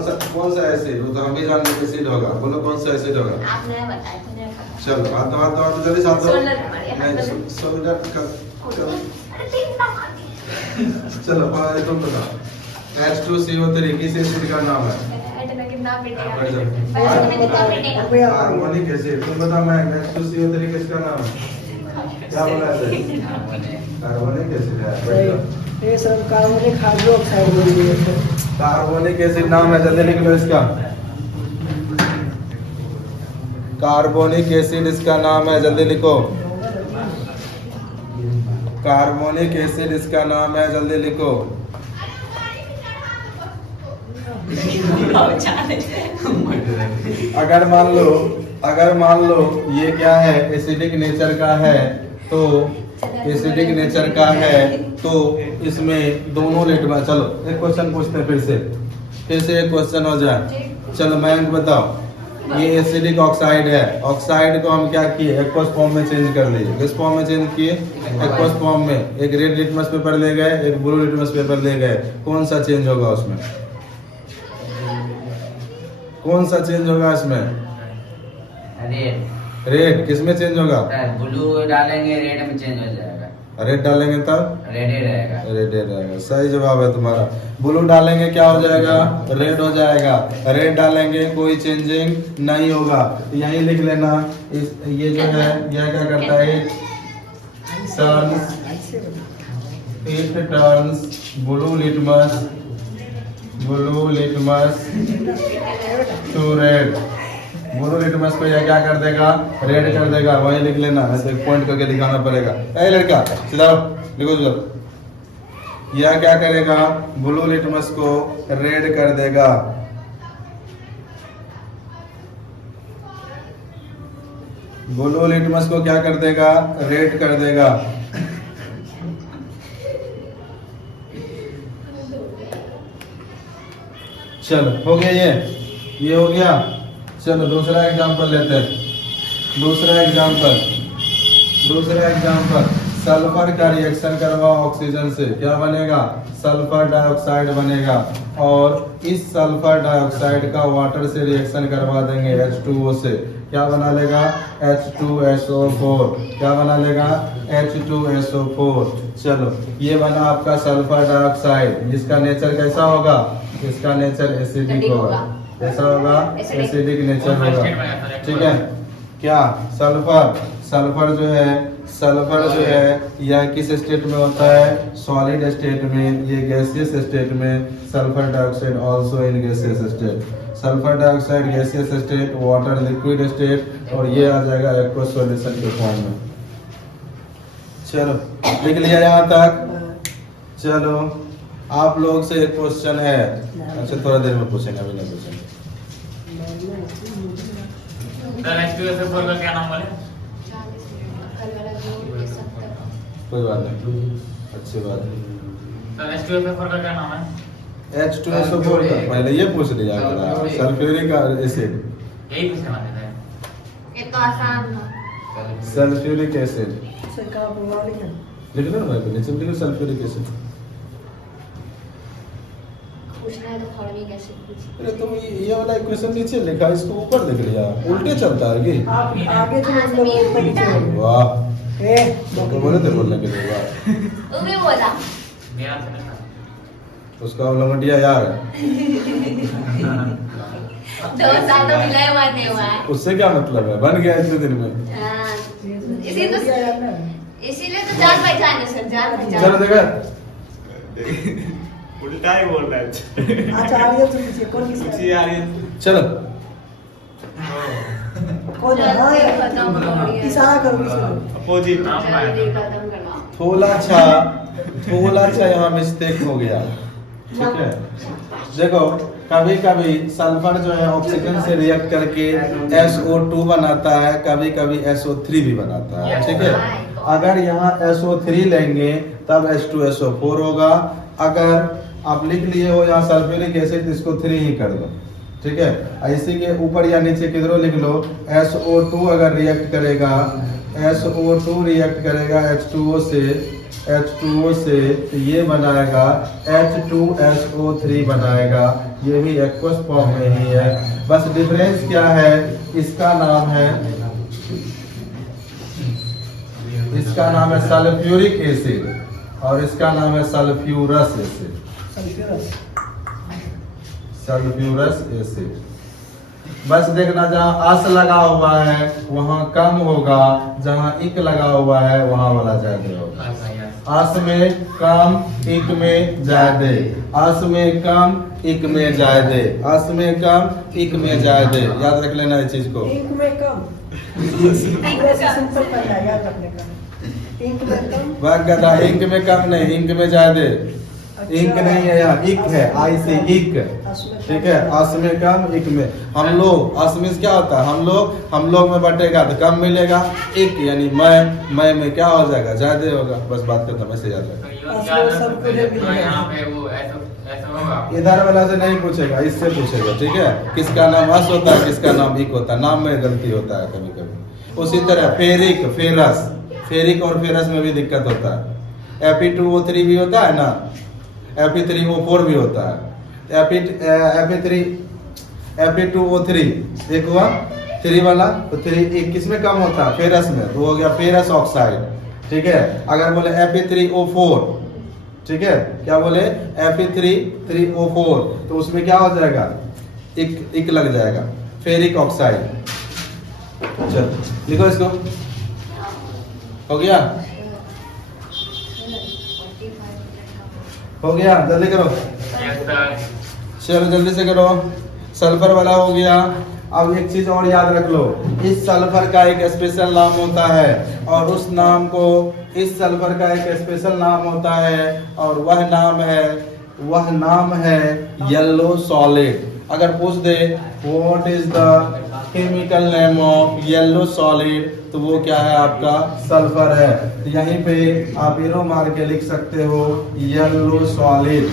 सा एसिड? वो तो हम ही जानते हैं एसिड होगा। बोलो कौन सा एसिड होगा? आपने बताया तो नहीं पता। चलो हाथ जल्दी से हाथ दो। सोलर हमारे हाथ में। नहीं सोलर का चलो अरे तीन ना मार दिया। चलो तुम बताओ H2CO3 किस एसिड का नाम है? इतना कितना पिटेगा? बढ़ जाओ। पैसे में कितना पिटेगा? Carbonic acid. तुम बताओ मैं H2CO3 किसका नाम है? क्या बोला है? कार्बोनिक एसिड है। बढ़ जाओ। ये सब कार्बनिक हाइड्रोक्साइड बोल दिए थे। कार्बोनिक एसिड नाम है, जल्दी लिख लो इसका। कार्बोनिक एसिड इसका नाम है, जल्दी लिखो। कार्बोनिक एसिड इसका नाम है, जल्दी लिखो। अगर मान लो ये क्या है, एसिडिक नेचर का है तो एसिडिक नेचर का है तो इसमें दोनों लिटमस। चलो एक क्वेश्चन पूछते हैं फिर से एक क्वेश्चन हो जाए। चलो मैं बताओ, ये एसिडिक ऑक्साइड है, ऑक्साइड को हम क्या किए, एक्वस फॉर्म में चेंज कर लिए। किस फॉर्म में चेंज किए? एक्वस फॉर्म में। एक रेड लिटमस पेपर ले गए, एक ब्लू लिटमस पेपर ले गए। कौन सा चेंज होगा उसमें? कौन सा चेंज होगा इसमें? रेड। किसमें चेंज होगा? ब्लू डालेंगे रेड में चेंज हो जाएगा। रेड डालेंगे तब रेड ही रहेगा। रेड रहेगा। सही जवाब है तुम्हारा। ब्लू डालेंगे क्या हो जाएगा? रेड हो जाएगा। रेड डालेंगे कोई चेंजिंग नहीं होगा। यही लिख लेना। ये जो है यह क्या करता है, it turns blue litmus to red. Blue litmus को यह क्या कर देगा? रेड कर देगा। वही लिख लेना, ऐसे पॉइंट करके दिखाना पड़ेगा। ए लड़का सीधा लिखो जरा। यह क्या करेगा? ब्लू लिटमस को रेड कर देगा। ब्लू लिटमस को क्या कर देगा? रेड कर देगा। चलो हो गया, ये हो गया। चलो दूसरा एग्जांपल लेते हैं। दूसरा एग्जांपल सल्फर का रिएक्शन करवाओ ऑक्सीजन से, क्या बनेगा? सल्फर डाइऑक्साइड बनेगा। और इस सल्फर डाइऑक्साइड का वाटर से रिएक्शन करवा देंगे H2O से, क्या बना लेगा? H2SO4। क्या बना लेगा? H2SO4। चलो ये बना आपका सल्फर डाइऑक्साइड, जिसका नेचर कैसा होगा? इसका नेचर एसिडिक होगा। कैसा होगा? एसिडिक नेचर होगा। ठीक है क्या? सल्फर जो है यह किस स्टेट में होता है? सॉलिड स्टेट में। ये गैसियस स्टेट में। Sulphur dioxide also in gaseous state. Sulphur dioxide gaseous state, water liquid state, और ये आ जाएगा एक्वस सॉल्यूशन के फॉर्म में। चलो लिख लिया यहाँ तक। चलो आप लोग से एक क्वेश्चन है। अच्छा थोड़ा देर में पूछेंगे, अभी नहीं पूछेंगे। सर H2SO4 का क्या नाम बोले? कोई बात नहीं, अच्छी बात है। सर H2SO4 का क्या नाम है? H2SO4 का पहले ये पूछ लिया, सल्फ्यूरिक एसिड। यही पूछने वाले थे। ये तो आसान था। सल्फ्यूरिक एसिड से का प्रमाण है? लिख लो ना, नीचे लिख लो सल्फ्यूरिक एसिड। पूछना है तो फॉर्मिक एसिड पूछ। अरे तुम ये वाला क्वेश्चन नीचे लिखा, इसको ऊपर लिख लिया, उल्टे चलता है कि? आप आगे तो मतलब ऊपर नीचे होंगे। वाह, ए तो बोले थे बोलने के लिए। वाह, तू भी बोला। मेरा से नहीं था। उसका लंगटिया यार है। 2 साल तो मिला हुआ नहीं हुआ है। उससे क्या मतलब है, बन गया इतने दिन में। हाँ, इसीलिए तो जान पहचान है सर, जान चलो पहचान। देखा, उल्टा ही बोल रहा है। आचार्य तो नीचे कौन किसका कुछ यार ये चलो कौन है? हाँ, जल्दी खत्म करिए। इशारा करो किसी अपोजिट नाम जल्दी है। खत्म करना। थोड़ा सा यहाँ मिस्टेक हो गया, ठीक है। देखो कभी कभी सल्फर जो है ऑक्सीजन से रिएक्ट करके SO2 बनाता है, कभी कभी SO3 भी बनाता है, ठीक है। अगर यहाँ SO3 लेंगे तब H2SO4 होगा। अगर आप लिख लिए हो यहाँ सल्फ्यूरिक एसिड, इसको 3 ही कर दो, ठीक है। इसी के ऊपर या नीचे किधरों लिख लो, SO2 अगर रिएक्ट करेगा, SO2 रिएक्ट करेगा H2O से तो ये बनाएगा H2SO3 बनाएगा। ये भी एक्वस फॉर्म में ही है, बस डिफरेंस क्या है, इसका नाम है सल्फ्यूरिक एसिड और इसका नाम है सल्फ्यूरस एसिड। Sulphurous acid. बस देखना जहाँ अस लगा हुआ है वहाँ कम होगा, जहाँ इक लगा हुआ है वहाँ वाला ज्यादा होगा। अस में कम, इक में ज्यादा, अस में कम, इक में ज्यादा, अस में कम, इक में ज्यादा। याद रख लेना इस चीज को। इंक में कम, सिंपल पढ़ना है, याद रखने का। इंक में कम, वह गधा, इंक में कम नहीं, इंक में ज्यादा। इंक नहीं है यहाँ, इक है, आई से इक, ठीक है। अस में कम, इक में। हम लोग अस में क्या होता है, हम लोग में बटेगा तो कम मिलेगा, इक यानी मैं में क्या हो जाएगा, ज्यादा होगा। बस बात खत्म, ऐसे याद रखना। यहाँ पे वो ऐसा होगा। इधर वाला से नहीं पूछेगा, इससे पूछेगा, ठीक है। किसका नाम अस होता है, किसका नाम इक होता है, नाम में गलती होता है कभी कभी। उसी तरह फेरिक, फेरस, फेरिक और फेरस में भी दिक्कत होता है। Fe2O3 भी होता है ना, Fe3O4 भी होता है। Fe2O3 एक हुआ 3 वाला, तो 3 एक किस में कम होता है, फेरस में, तो हो गया फेरस ऑक्साइड, ठीक है। अगर बोले Fe3O4, ठीक है, क्या बोले Fe3O4, तो उसमें क्या हो जाएगा, इक लग जाएगा, फेरिक ऑक्साइड। चलो लिखो इसको, हो गया, हो गया, जल्दी करो, चलो जल्दी से करो। सल्फर वाला हो गया। अब एक चीज और याद रख लो, इस सल्फर का एक स्पेशल नाम होता है और उस नाम को, इस सल्फर का एक स्पेशल नाम होता है और वह नाम है येलो सॉलिड। अगर पूछ दे what is the chemical name of yellow solid, तो वो क्या है, आपका सल्फर है। तो यहीं पे आप एरो मार के लिख सकते हो येलो सॉलिड।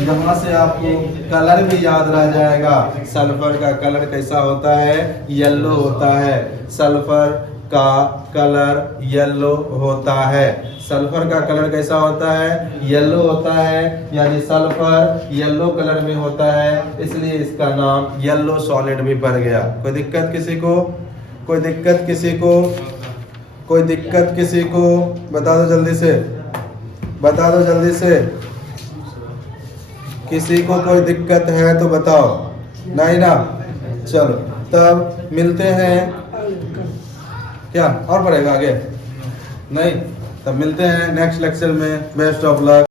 यहाँ से आपको कलर भी याद रह जाएगा, सल्फर का कलर कैसा होता है, येलो होता है। सल्फर का कलर येलो होता है। सल्फर का कलर कैसा होता है, येलो होता है, यानी सल्फर येलो कलर में होता है, इसलिए इसका नाम येलो सॉलिड भी पड़ गया। कोई दिक्कत किसी को, कोई दिक्कत किसी को, कोई दिक्कत किसी को, बता दो जल्दी से, बता दो जल्दी से। किसी को कोई दिक्कत है तो बताओ, नहीं ना, चलो तब मिलते हैं। क्या और पढ़ेगा आगे, नहीं, तब मिलते हैं नेक्स्ट लेक्चर में। Best of luck.